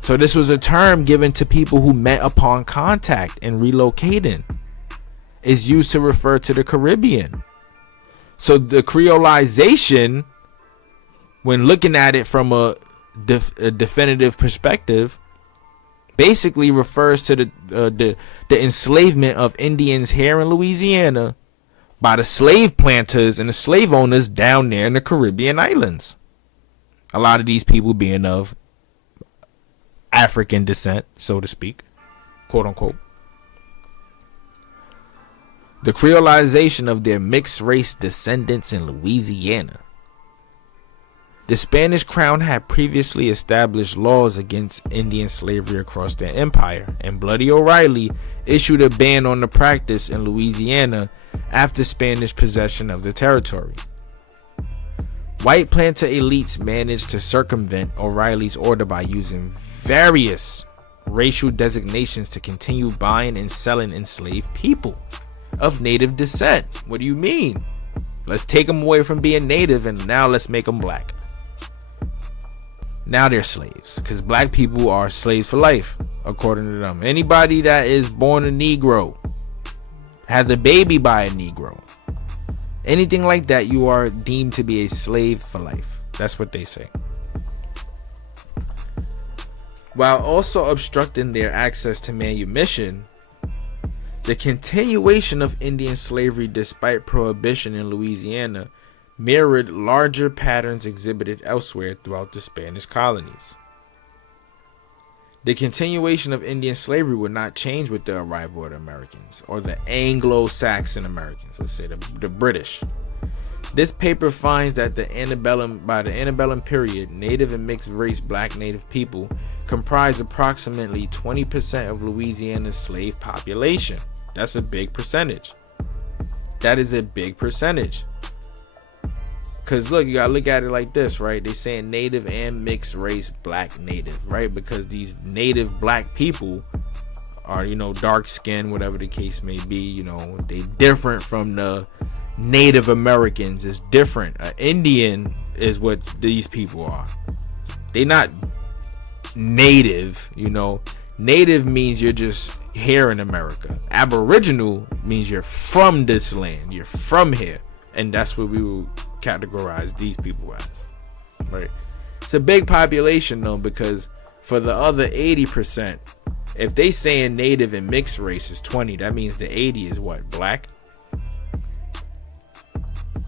So this was a term given to people who met upon contact and relocating. It's used to refer to the Caribbean. So the creolization, when looking at it from a definitive perspective, basically refers to the enslavement of Indians here in Louisiana by the slave planters and the slave owners down there in the Caribbean islands. A lot of these people being of African descent, so to speak, quote unquote. The creolization of their mixed race descendants in Louisiana. The Spanish crown had previously established laws against Indian slavery across their empire, and Bloody O'Reilly issued a ban on the practice in Louisiana after Spanish possession of the territory. White planter elites managed to circumvent O'Reilly's order by using various racial designations to continue buying and selling enslaved people of native descent. What do you mean? Let's take them away from being native and now let's make them black. Now they're slaves, because black people are slaves for life, according to them. Anybody that is born a Negro, has a baby by a Negro, anything like that, you are deemed to be a slave for life. That's what they say. While also obstructing their access to manumission, the continuation of Indian slavery despite prohibition in Louisiana mirrored larger patterns exhibited elsewhere throughout the Spanish colonies. The continuation of Indian slavery would not change with the arrival of the Americans, or the Anglo-Saxon Americans, let's say the British. This paper finds that by the antebellum period, native and mixed race black native people comprised approximately 20% of Louisiana's slave population. That's a big percentage. That is a big percentage. Because look, you gotta look at it like this, right? They saying native and mixed race black native, right? Because these native black people are, dark skinned, whatever the case may be, they different from the Native Americans. Is different. An Indian is what these people are. They not native, Native means you're just here in America. Aboriginal means you're from this land. You're from here. And that's what we will categorize these people as, right? It's a big population though, because for the other 80%, if they saying native and mixed race is 20, that means the 80 is what? Black?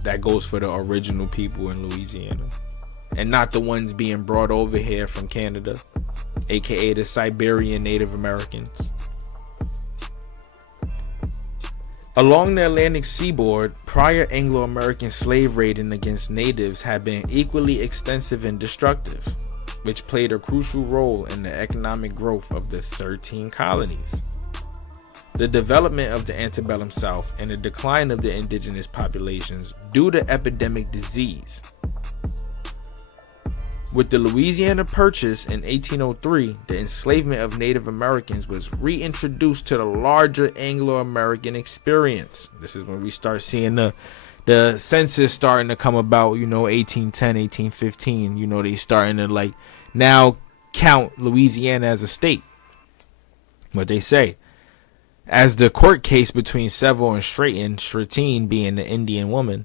That goes for the original people in Louisiana, and not the ones being brought over here from Canada, aka the Siberian Native Americans. Along the Atlantic seaboard, prior Anglo-American slave raiding against natives had been equally extensive and destructive, which played a crucial role in the economic growth of the 13 colonies. The development of the antebellum South and the decline of the indigenous populations due to epidemic disease. With the Louisiana Purchase in 1803, the enslavement of Native Americans was reintroduced to the larger Anglo-American experience. This is when we start seeing the census starting to come about, 1810, 1815. They starting to now count Louisiana as a state. What they say. As the court case between Seville and Stratton being the Indian woman,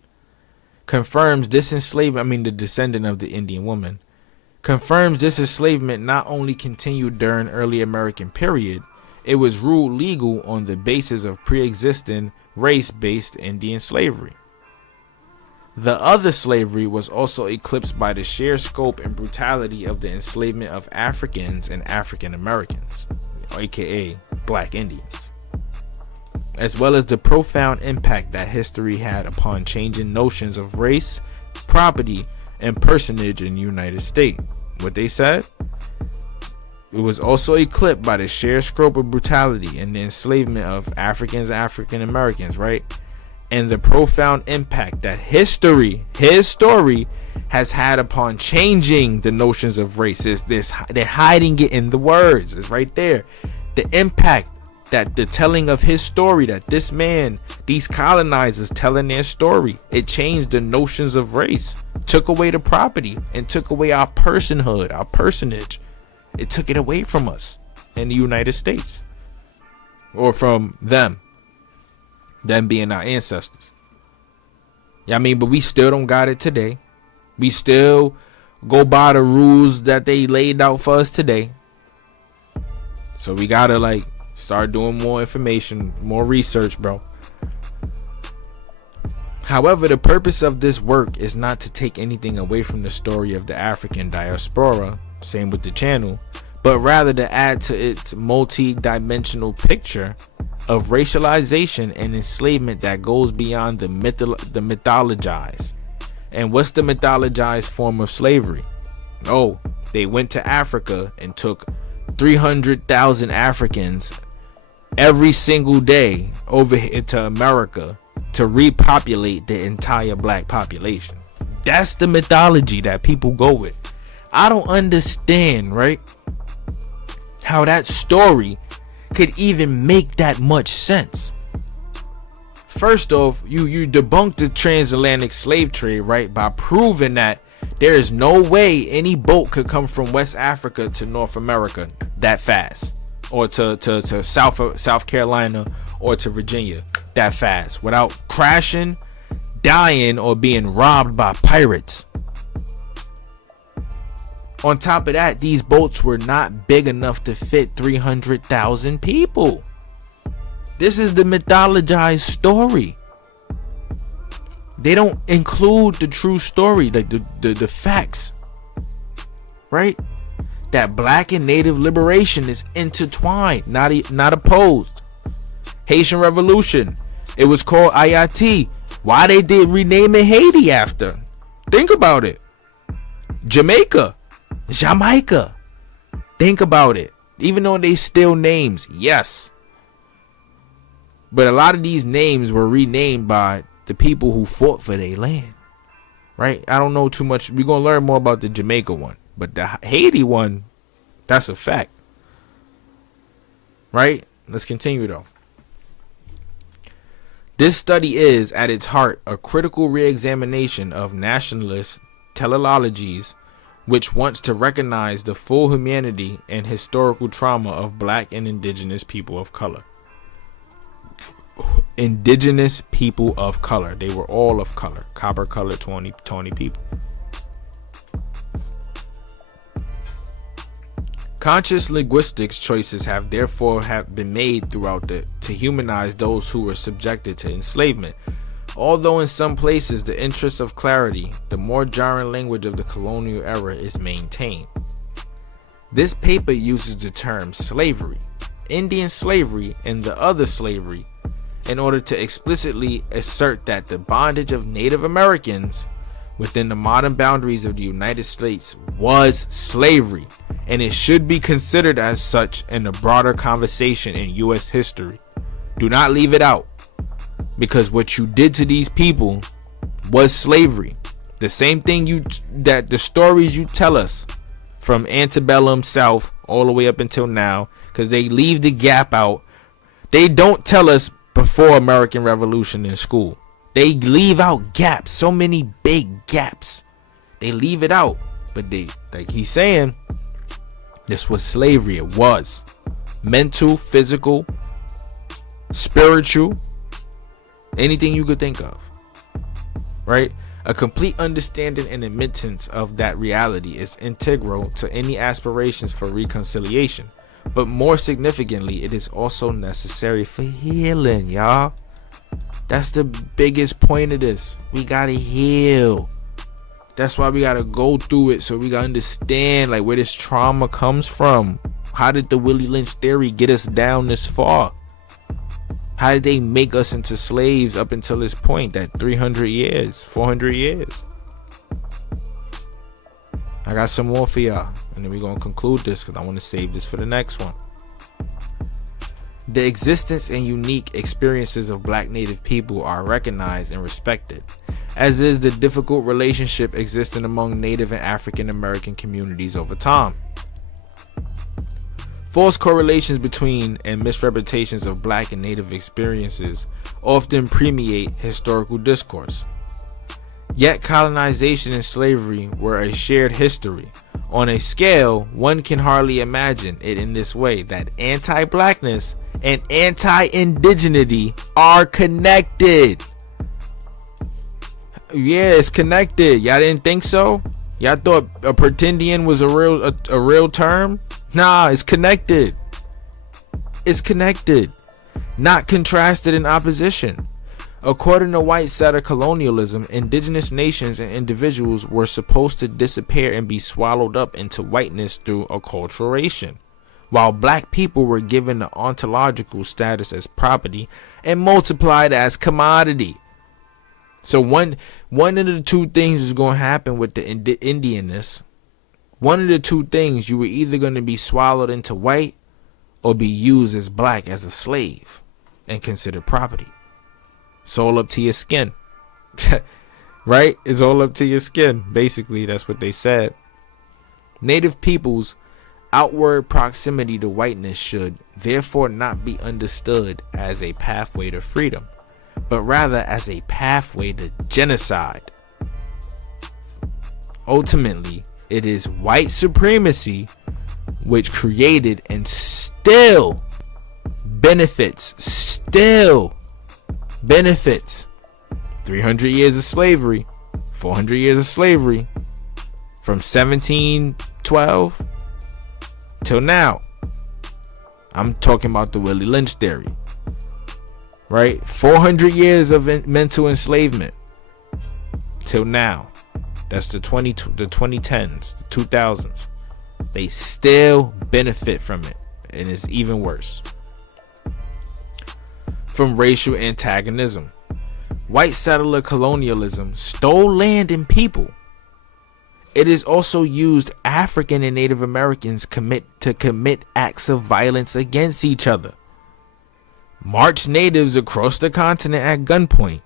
confirms this enslavement, the descendant of the Indian woman, confirms this enslavement not only continued during early American period, it was ruled legal on the basis of pre-existing race-based Indian slavery. The other slavery was also eclipsed by the sheer scope and brutality of the enslavement of Africans and African Americans, aka Black Indians, as well as the profound impact that history had upon changing notions of race, property, and personage in the United States. What they said? it was also eclipsed by the sheer scope of brutality and the enslavement of Africans and African Americans, right? And the profound impact that his story has had upon changing the notions of race. They're hiding it in the words. It's right there. The impact that the telling of his story, that this man, these colonizers telling their story, it changed the notions of race, took away the property, and took away our personhood, our personage. It took it away from us in the United States, or from them being our ancestors. Yeah, I mean, but we still don't got it today. We still go by the rules that they laid out for us today. So we gotta like start doing more information, more research, bro. However, the purpose of this work is not to take anything away from the story of the African diaspora, same with the channel, but rather to add to its multi-dimensional picture of racialization and enslavement that goes beyond the mythologized. And what's the mythologized form of slavery? Oh, they went to Africa and took 300,000 Africans every single day over into America to repopulate the entire black population. That's the mythology that people go with. I don't understand, right, how that story could even make that much sense. First off, you debunked the transatlantic slave trade, right, by proving that there is no way any boat could come from West Africa to North America that fast, or to South Carolina or to Virginia that fast without crashing, dying, or being robbed by pirates. On top of that, these boats were not big enough to fit 300,000 people. This is the mythologized story. They don't include the true story, like the facts, right? That black and native liberation is intertwined, not opposed. Haitian Revolution, it was called Ayati. Why they did rename it Haiti after? Think about it. Jamaica. Think about it. Even though they still names, yes. But a lot of these names were renamed by the people who fought for their land, right? I don't know too much. We're going to learn more about the Jamaica one. But the Haiti one, that's a fact. Right? Let's continue though. This study is, at its heart, a critical re-examination of nationalist teleologies, which wants to recognize the full humanity and historical trauma of black and indigenous people of color. Indigenous people of color. They were all of color. Copper colored 20 people. Conscious linguistics choices have therefore been made throughout to humanize those who were subjected to enslavement. Although in some places the interest of clarity, the more jarring language of the colonial era is maintained. This paper uses the term slavery, Indian slavery, and the other slavery in order to explicitly assert that the bondage of Native Americans within the modern boundaries of the United States was slavery, and it should be considered as such in the broader conversation in U.S. history. Do not leave it out, because what you did to these people was slavery. The same thing that the stories you tell us from antebellum South all the way up until now, because they leave the gap out. They don't tell us before American Revolution in school. They leave out gaps, so many big gaps. They leave it out. But they, like he's saying, this was slavery. It was mental, physical, spiritual, anything you could think of, right? A complete understanding and admittance of that reality is integral to any aspirations for reconciliation. But more significantly, it is also necessary for healing, y'all. That's the biggest point of this. We gotta heal. That's why we gotta go through it, so we gotta understand like where this trauma comes from. How did the Willie Lynch theory get us down this far? How did they make us into slaves up until this point, that 300 years, 400 years? I got some more for y'all, and then we're going to conclude this because I want to save this for the next one. The existence and unique experiences of black native people are recognized and respected, as is the difficult relationship existing among Native and African American communities over time. False correlations between and misrepresentations of black and native experiences often permeate historical discourse. Yet colonization and slavery were a shared history. On a scale, one can hardly imagine it in this way, that anti-blackness and anti-indigeneity are connected. Yeah, it's connected. Y'all didn't think so? Y'all thought a pretendian was a real term? Nah, it's connected. It's connected, not contrasted in opposition. According to white settler colonialism, indigenous nations and individuals were supposed to disappear and be swallowed up into whiteness through acculturation, while black people were given the ontological status as property and multiplied as commodity. So one of the two things is going to happen with the Indianness. One of the two things, you were either going to be swallowed into white or be used as black as a slave and considered property. It's all up to your skin. Right? It's all up to your skin. Basically, that's what they said. Native peoples' outward proximity to whiteness should therefore not be understood as a pathway to freedom, but rather as a pathway to genocide. Ultimately, it is white supremacy which created and still benefits 300 years of slavery, 400 years of slavery, from 1712 till now. I'm talking about the Willie Lynch theory, right? 400 years of mental enslavement till now. That's the 2010s, the 2000s. They still benefit from it, and it's even worse. From racial antagonism, white settler colonialism stole land and people. It is also used African and Native Americans to commit acts of violence against each other. Marched natives across the continent at gunpoint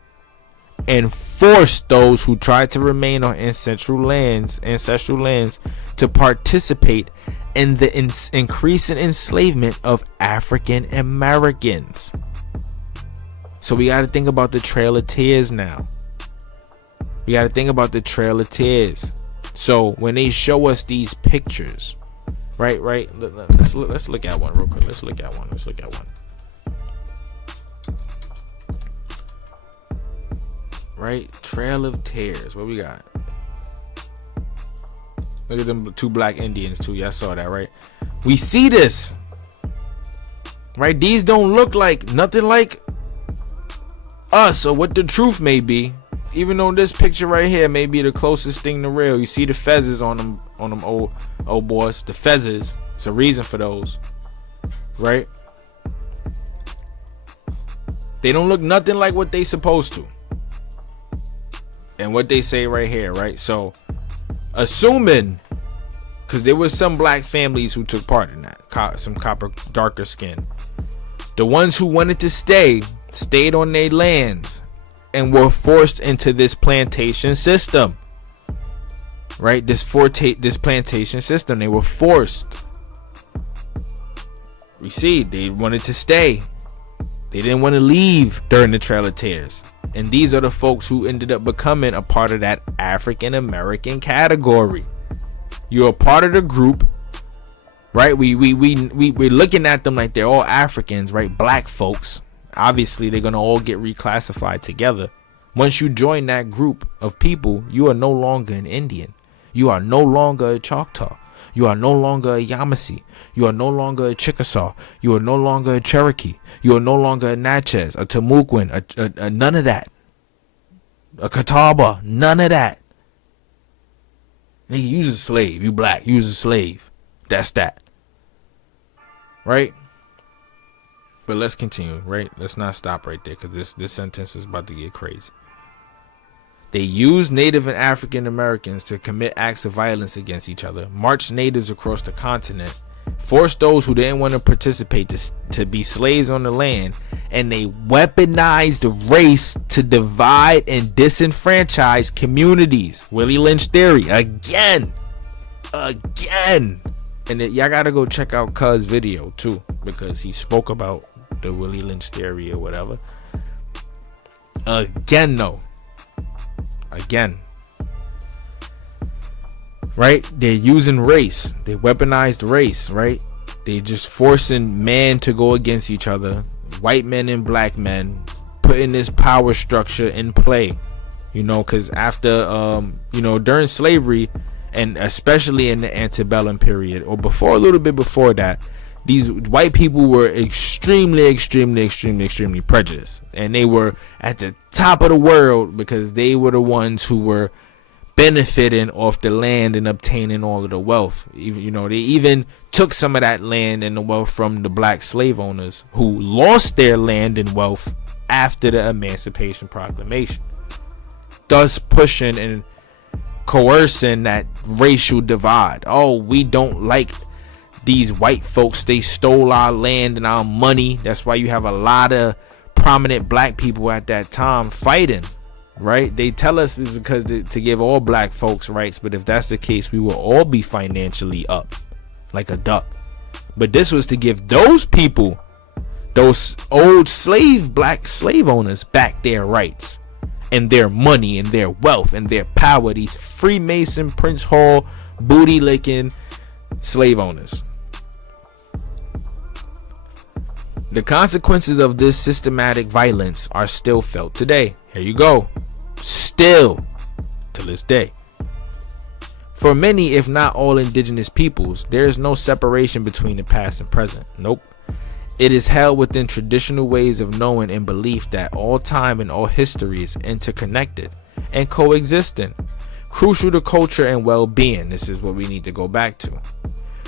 and forced those who tried to remain on ancestral lands to participate in the increasing enslavement of African Americans. So we got to think about the Trail of Tears now. We got to think about the Trail of Tears. So when they show us these pictures, right? Let's look at one real quick. Let's look at one. Right? Trail of Tears. What we got? Look at them two black Indians too. Y'all saw that, right? We see this. Right? These don't look like nothing like us or what the truth may be. Even though this picture right here may be the closest thing to real. You see the feathers on them old boys. The feathers. It's a reason for those. Right? They don't look nothing like what they supposed to. And what they say right here, right? So, assuming, because there was some black families who took part in that, some copper, darker skin. The ones who wanted to stayed on their lands and were forced into this plantation system, right? This plantation system, they were forced. We see, they wanted to stay. They didn't want to leave during the Trail of Tears. And these are the folks who ended up becoming a part of that African American category. You're a part of the group, right? We're looking at them like they're all Africans, right? Black folks. Obviously, they're gonna all get reclassified together. Once you join that group of people, you are no longer an Indian. You are no longer a Choctaw. You are no longer a Yamasee. You are no longer a Chickasaw. You are no longer a Cherokee. You are no longer a Natchez, a Timucuan, none of that. A Catawba, none of that. Nigga, you's a slave. You black. You's a slave. That's that. Right? But let's continue, right? Let's not stop right there because this sentence is about to get crazy. They used Native and African Americans to commit acts of violence against each other, marched natives across the continent, forced those who didn't want to participate to be slaves on the land, and they weaponized race to divide and disenfranchise communities. Willie Lynch theory again. And y'all gotta go check out Cuz video too, because he spoke about the Willie Lynch theory or whatever. Again, right? They're using race. They weaponized race, right? They just forcing men to go against each other, white men and black men, putting this power structure in play. You know, because after during slavery, and especially in the antebellum period, or before, a little bit before that, these white people were extremely prejudiced, and they were at the top of the world because they were the ones who were benefiting off the land and obtaining all of the wealth. Even, they even took some of that land and the wealth from the black slave owners who lost their land and wealth after the Emancipation Proclamation, thus pushing and coercing that racial divide. Oh, we don't like these white folks. They stole our land and our money. That's why you have a lot of prominent black people at that time fighting, right? They tell us it's because to give all black folks rights, but if that's the case, we will all be financially up like a duck. But this was to give those people, those old black slave owners, back their rights and their money and their wealth and their power. These Freemason, Prince Hall, booty licking slave owners. The consequences of this systematic violence are still felt today. Here you go. Still to this day. For many, if not all indigenous peoples, there is no separation between the past and present. Nope. It is held within traditional ways of knowing and belief that all time and all history is interconnected and coexistent, crucial to culture and well-being. This is what we need to go back to.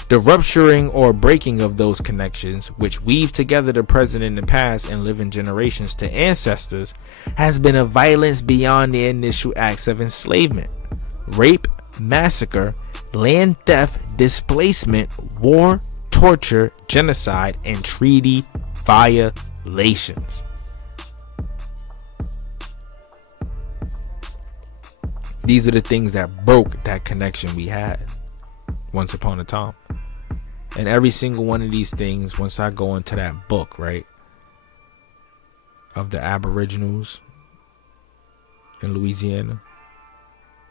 The rupturing or breaking of those connections, which weave together the present and the past and living generations to ancestors, has been a violence beyond the initial acts of enslavement, rape, massacre, land theft, displacement, war, torture, genocide, and treaty violations. These are the things that broke that connection we had once upon a time. And every single one of these things, once I go into that book, right, of the Aboriginals in Louisiana,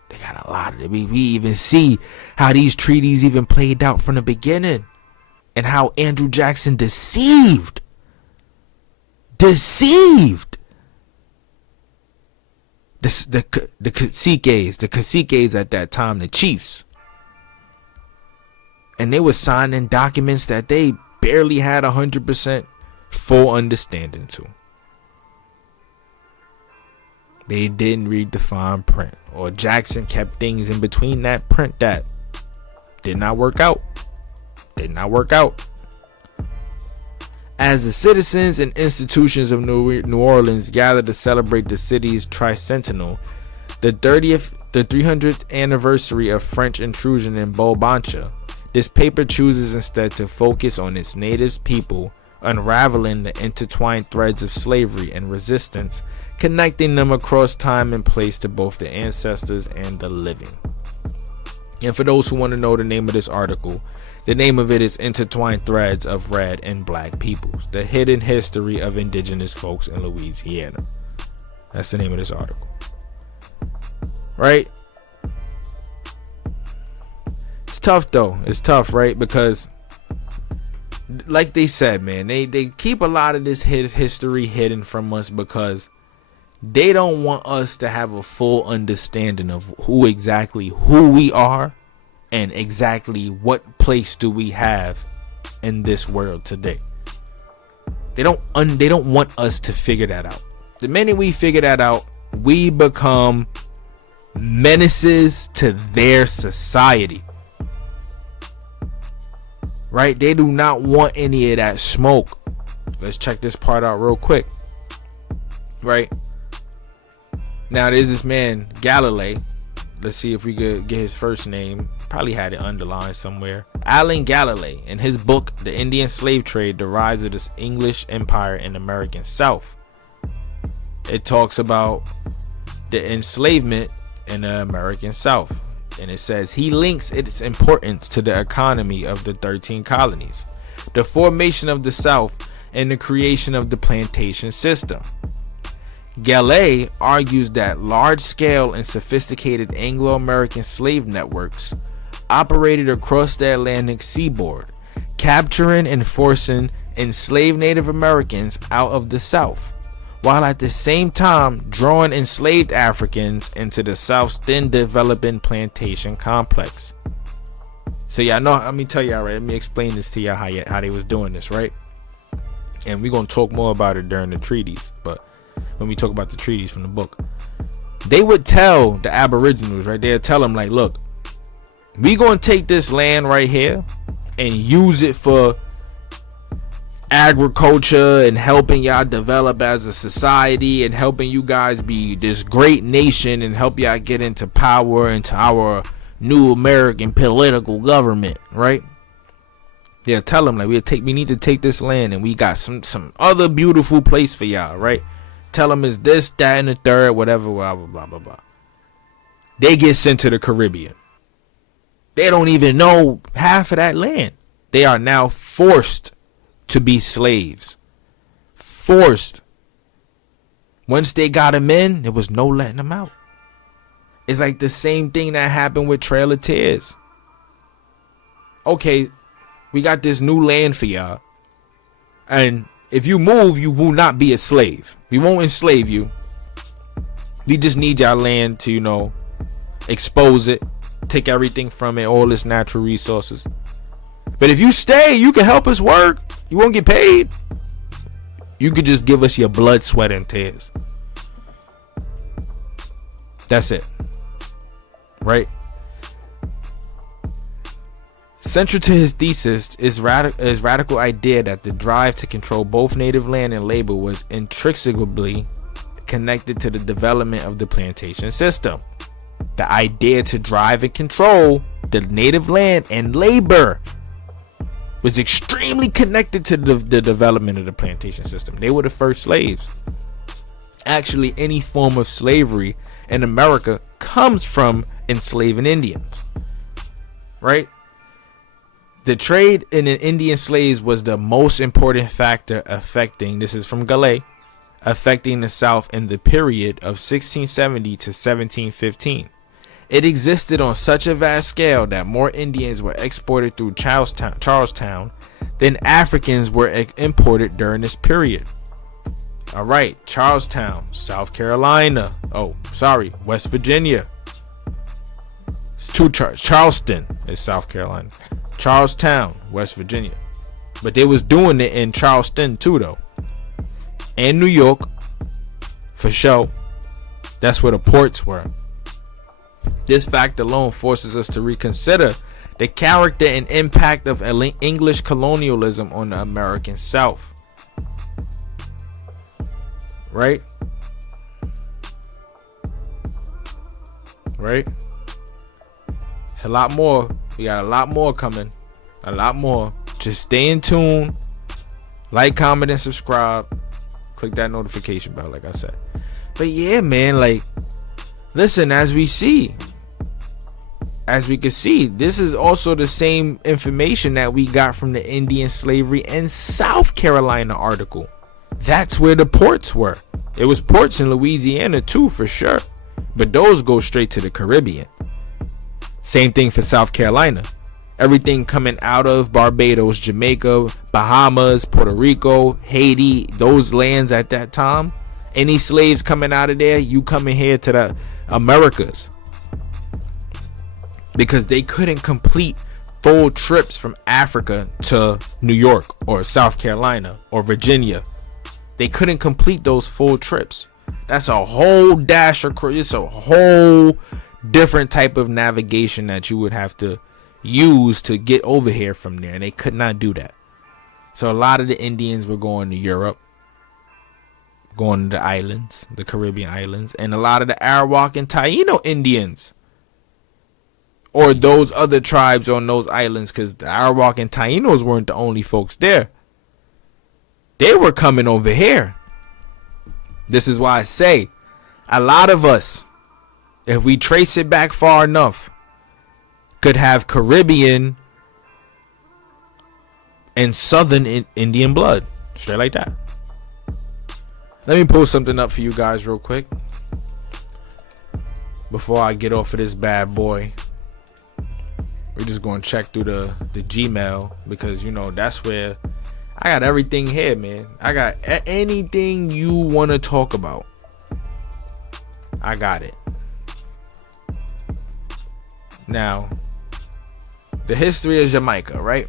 they got a lot of it. We even see how these treaties even played out from the beginning, and how Andrew Jackson deceived the caciques at that time, the chiefs. And they were signing documents that they barely had 100% full understanding to. They didn't read the fine print, or Jackson kept things in between that print that did not work out. As the citizens and institutions of New Orleans gathered to celebrate the city's tricentennial, the 300th anniversary of French intrusion in Bobancha, this paper chooses instead to focus on its native people, unraveling the intertwined threads of slavery and resistance, connecting them across time and place to both the ancestors and the living. And for those who want to know the name of this article, the name of it is Intertwined Threads of Red and Black Peoples, the Hidden History of Indigenous Folks in Louisiana. That's the name of this article. Right? It's tough though. It's tough, right? Because like they said, man, they keep a lot of this history hidden from us because they don't want us to have a full understanding of who we are and exactly what place do we have in this world today. They don't want us to figure that out. The minute we figure that out, we become menaces to their society. Right? They do not want any of that smoke. Let's check this part out real quick. Right? Now there's this man Galilei. Let's see if we could get his first name. Probably had it underlined somewhere. Allen Galilei, in his book The Indian Slave Trade, the Rise of the English Empire in the American South. It talks about the enslavement in the American South. And it says he links its importance to the economy of the 13 colonies, the formation of the South, and the creation of the plantation system. Galilei argues that large-scale and sophisticated Anglo-American slave networks operated across the Atlantic seaboard, capturing and forcing enslaved Native Americans out of the South, while at the same time drawing enslaved Africans into the South's then developing plantation complex. So y'all know, let me tell y'all, right? Let me explain this to y'all how they was doing this, right? And we're gonna talk more about it during the treaties, but when we talk about the treaties from the book, they would tell the Aboriginals, right? They'd tell them like, look, we gonna take this land right here and use it for agriculture and helping y'all develop as a society and helping you guys be this great nation and help y'all get into power, into our new American political government, right? Yeah, tell them like we need to take this land and we got some other beautiful place for y'all, right? Tell them it's this, that, and the third, whatever, blah, blah, blah, blah, blah. They get sent to the Caribbean. They don't even know half of that land. They are now forced to be slaves. Forced. Once they got them in, there was no letting them out. It's like the same thing that happened with Trail of Tears. Okay, we got this new land for y'all. And if you move, you will not be a slave. We won't enslave you. We just need y'all land to, expose it, take everything from it, all its natural resources. But if you stay, you can help us work. You won't get paid. You could just give us your blood, sweat, and tears. That's it. Right? Central to his thesis is radical idea that the drive to control both native land and labor was inextricably connected to the development of the plantation system. The idea to drive and control the native land and labor was extremely connected to the development of the plantation system. They were the first slaves. Actually, any form of slavery in America comes from enslaving Indians, right? The trade in Indian slaves was the most important factor affecting, this is from Galilei, affecting the South in the period of 1670 to 1715. It existed on such a vast scale that more Indians were exported through Charlestown than Africans were imported during this period. All right, Charlestown, South Carolina. West Virginia. It's two Charleston is South Carolina. Charlestown, West Virginia. But they was doing it in Charleston too, though. And New York, for sure. That's where the ports were. This fact alone forces us to reconsider the character and impact of English colonialism on the American South. Right? Right? It's a lot more. We got a lot more coming. A lot more. Just stay in tune. Like, comment, and subscribe. Click that notification bell, like I said. But yeah, man, listen, as we can see, this is also the same information that we got from the Indian slavery in South Carolina article. That's where the ports were. It was ports in Louisiana too, for sure. But those go straight to the Caribbean. Same thing for South Carolina. Everything coming out of Barbados, Jamaica, Bahamas, Puerto Rico, Haiti, those lands at that time. Any slaves coming out of there, you coming here to the Americas. Because they couldn't complete full trips from Africa to New York or South Carolina or Virginia. They couldn't complete those full trips. That's a whole dash across. It's a whole different type of navigation that you would have to use to get over here from there. And they could not do that. So a lot of the Indians were going to Europe, going to the islands, the Caribbean islands, and a lot of the Arawak and Taino Indians, or those other tribes on those islands, because the Arawak and Tainos weren't the only folks there. They were coming over here. This is why I say a lot of us, if we trace it back far enough, could have Caribbean and Southern Indian blood. Straight like that. Let me pull something up for you guys real quick before I get off of this bad boy. We're just going to check through the Gmail, because, you know, that's where I got everything here, man. I got anything you want to talk about. I got it. Now, the history of Jamaica, right?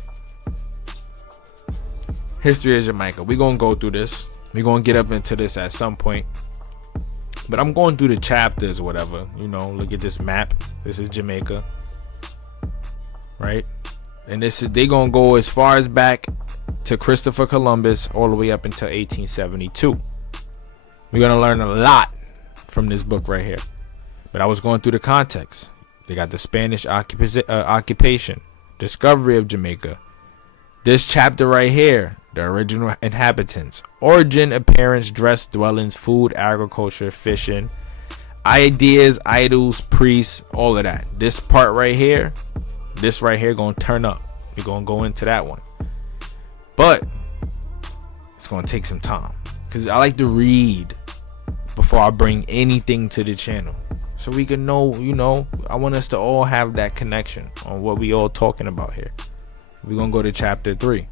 History of Jamaica. We're going to go through this. We're going to get up into this at some point. But I'm going through the chapters or whatever. You know, look at this map. This is Jamaica. Right? And this is, they going to go as far as back to Christopher Columbus all the way up until 1872. We're going to learn a lot from this book right here. But I was going through the context. They got the Spanish occupation, discovery of Jamaica. This chapter right here, the original inhabitants, origin, appearance, dress, dwellings, food, agriculture, fishing, ideas, idols, priests, all of that. This part right here, gonna turn up. We're gonna go into that one, but it's gonna take some time, because I like to read before I bring anything to the channel, so we can know, you know, I want us to all have that connection on what we all talking about here. We're gonna go to chapter 3.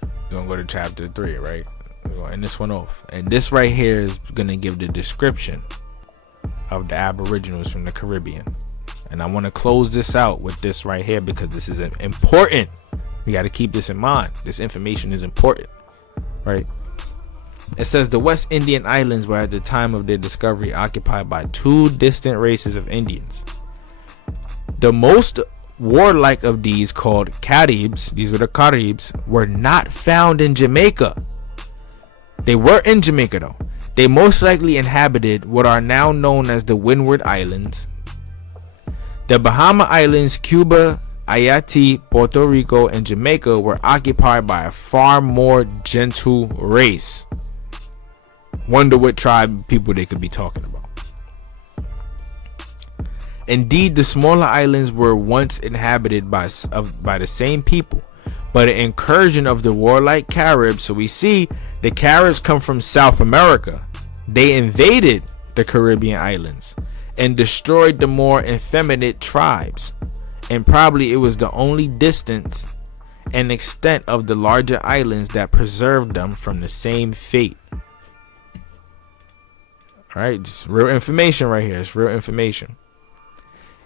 We're gonna go to chapter 3, right? We're gonna end this one off. And this right here is gonna give the description of the Aboriginals from the Caribbean. And I want to close this out with this right here, because this is important. We got to keep this in mind. This information is important, right? It says the West Indian Islands were at the time of their discovery occupied by two distant races of Indians. The most warlike of these, called Caribs, these were the Caribs, were not found in Jamaica. They were in Jamaica though. They most likely inhabited what are now known as the Windward Islands, the Bahama Islands, Cuba, Haiti, Puerto Rico, and Jamaica were occupied by a far more gentle race. Wonder what tribe people they could be talking about. Indeed, the smaller islands were once inhabited by the same people, but an incursion of the warlike Caribs. So we see the Caribs come from South America. They invaded the Caribbean islands and destroyed the more effeminate tribes, and probably it was the only distance and extent of the larger islands that preserved them from the same fate. All right, just real information right here. It's real information.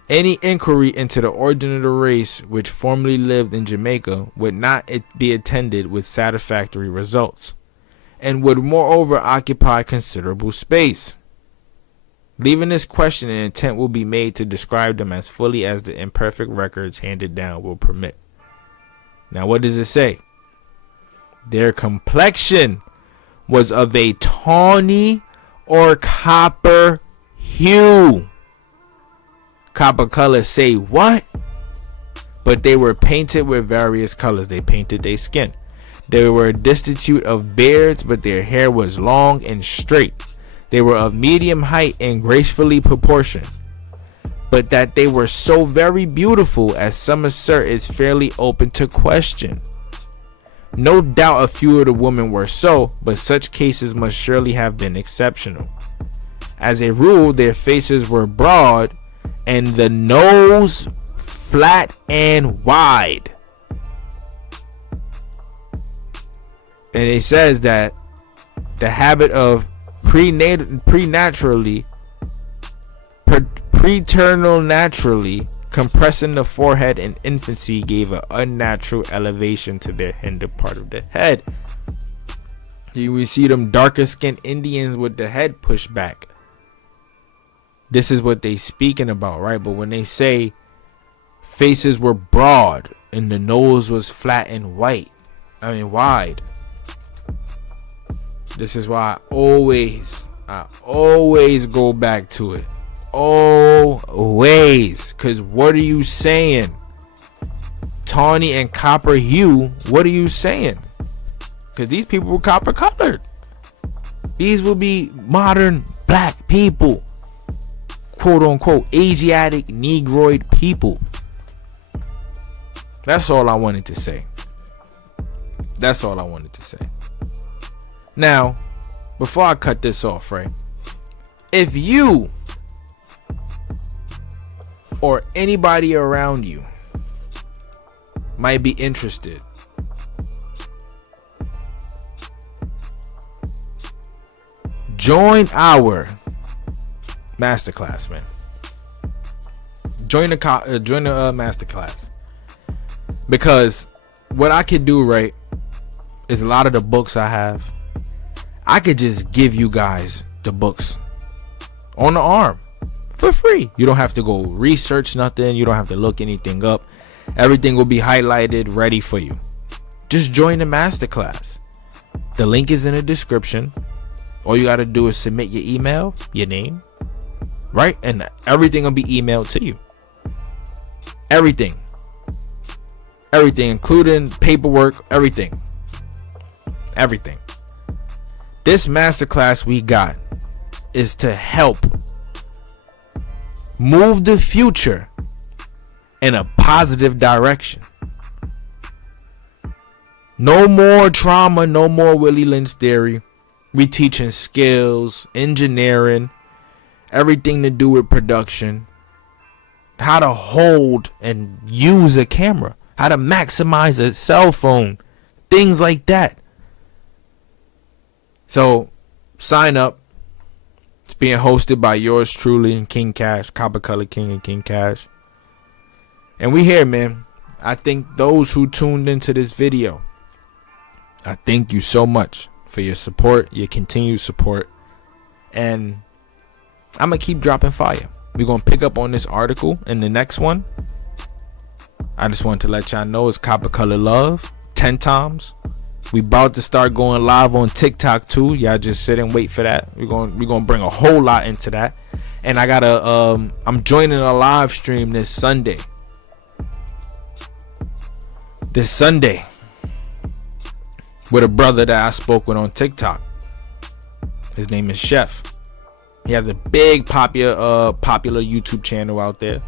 Any inquiry into the origin of the race which formerly lived in Jamaica would not be attended with satisfactory results, and would moreover occupy considerable space. Leaving this question, an attempt will be made to describe them as fully as the imperfect records handed down will permit. Now, what does it say? Their complexion was of a tawny or copper hue. Copper color, say what? But they were painted with various colors. They painted their skin. They were destitute of beards, but their hair was long and straight. They were of medium height and gracefully proportioned. But that they were so very beautiful, as some assert, is fairly open to question. No doubt a few of the women were so, but such cases must surely have been exceptional. As a rule, their faces were broad, and the nose flat and wide. And it says that the habit of preternally compressing the forehead in infancy gave an unnatural elevation to their hinder part of the head. You will see them darker skinned Indians with the head pushed back. This is what they speaking about, right? But when they say faces were broad and the nose was flat and wide, This is why I always go back to it. Always. Because what are you saying? Tawny and copper hue, what are you saying? Because these people were copper colored. These will be modern black people. Quote unquote Asiatic Negroid people. That's all I wanted to say. That's all I wanted to say. Now, before I cut this off, right? If you or anybody around you might be interested, join our masterclass, man. Join the masterclass, because what I could do, right, is a lot of the books I have, I could just give you guys the books on the arm for free. You don't have to go research nothing. You don't have to look anything up. Everything will be highlighted, ready for you. Just join the masterclass. The link is in the description. All you got to do is submit your email, your name, right? And everything will be emailed to you. Everything, including paperwork, everything. This masterclass we got is to help move the future in a positive direction. No more trauma, no more Willie Lynch theory. We teaching skills, engineering, everything to do with production, how to hold and use a camera, how to maximize a cell phone, things like that. So sign up. It's being hosted by yours truly and King Cash, Copper Color King and King Cash. And we here, man. I thank those who tuned into this video. I thank you so much for your support, your continued support. And I'm going to keep dropping fire. We're going to pick up on this article in the next one. I just want to let y'all know it's Copper Color Love 10 times. We about to start going live on TikTok too. Y'all just sit and wait for that. We're going to bring a whole lot into that. And I got I'm joining a live stream this Sunday. With a brother that I spoke with on TikTok. His name is Chef. He has a big popular YouTube channel out there.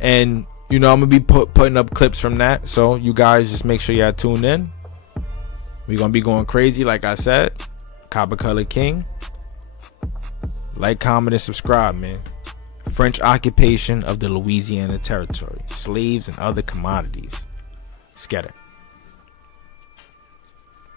And you know, I'm gonna be putting up clips from that. So you guys just make sure y'all tune in. We're gonna be going crazy, like I said. Copper Color King. Like, comment, and subscribe, man. French occupation of the Louisiana territory. Slaves and other commodities. Let's get it.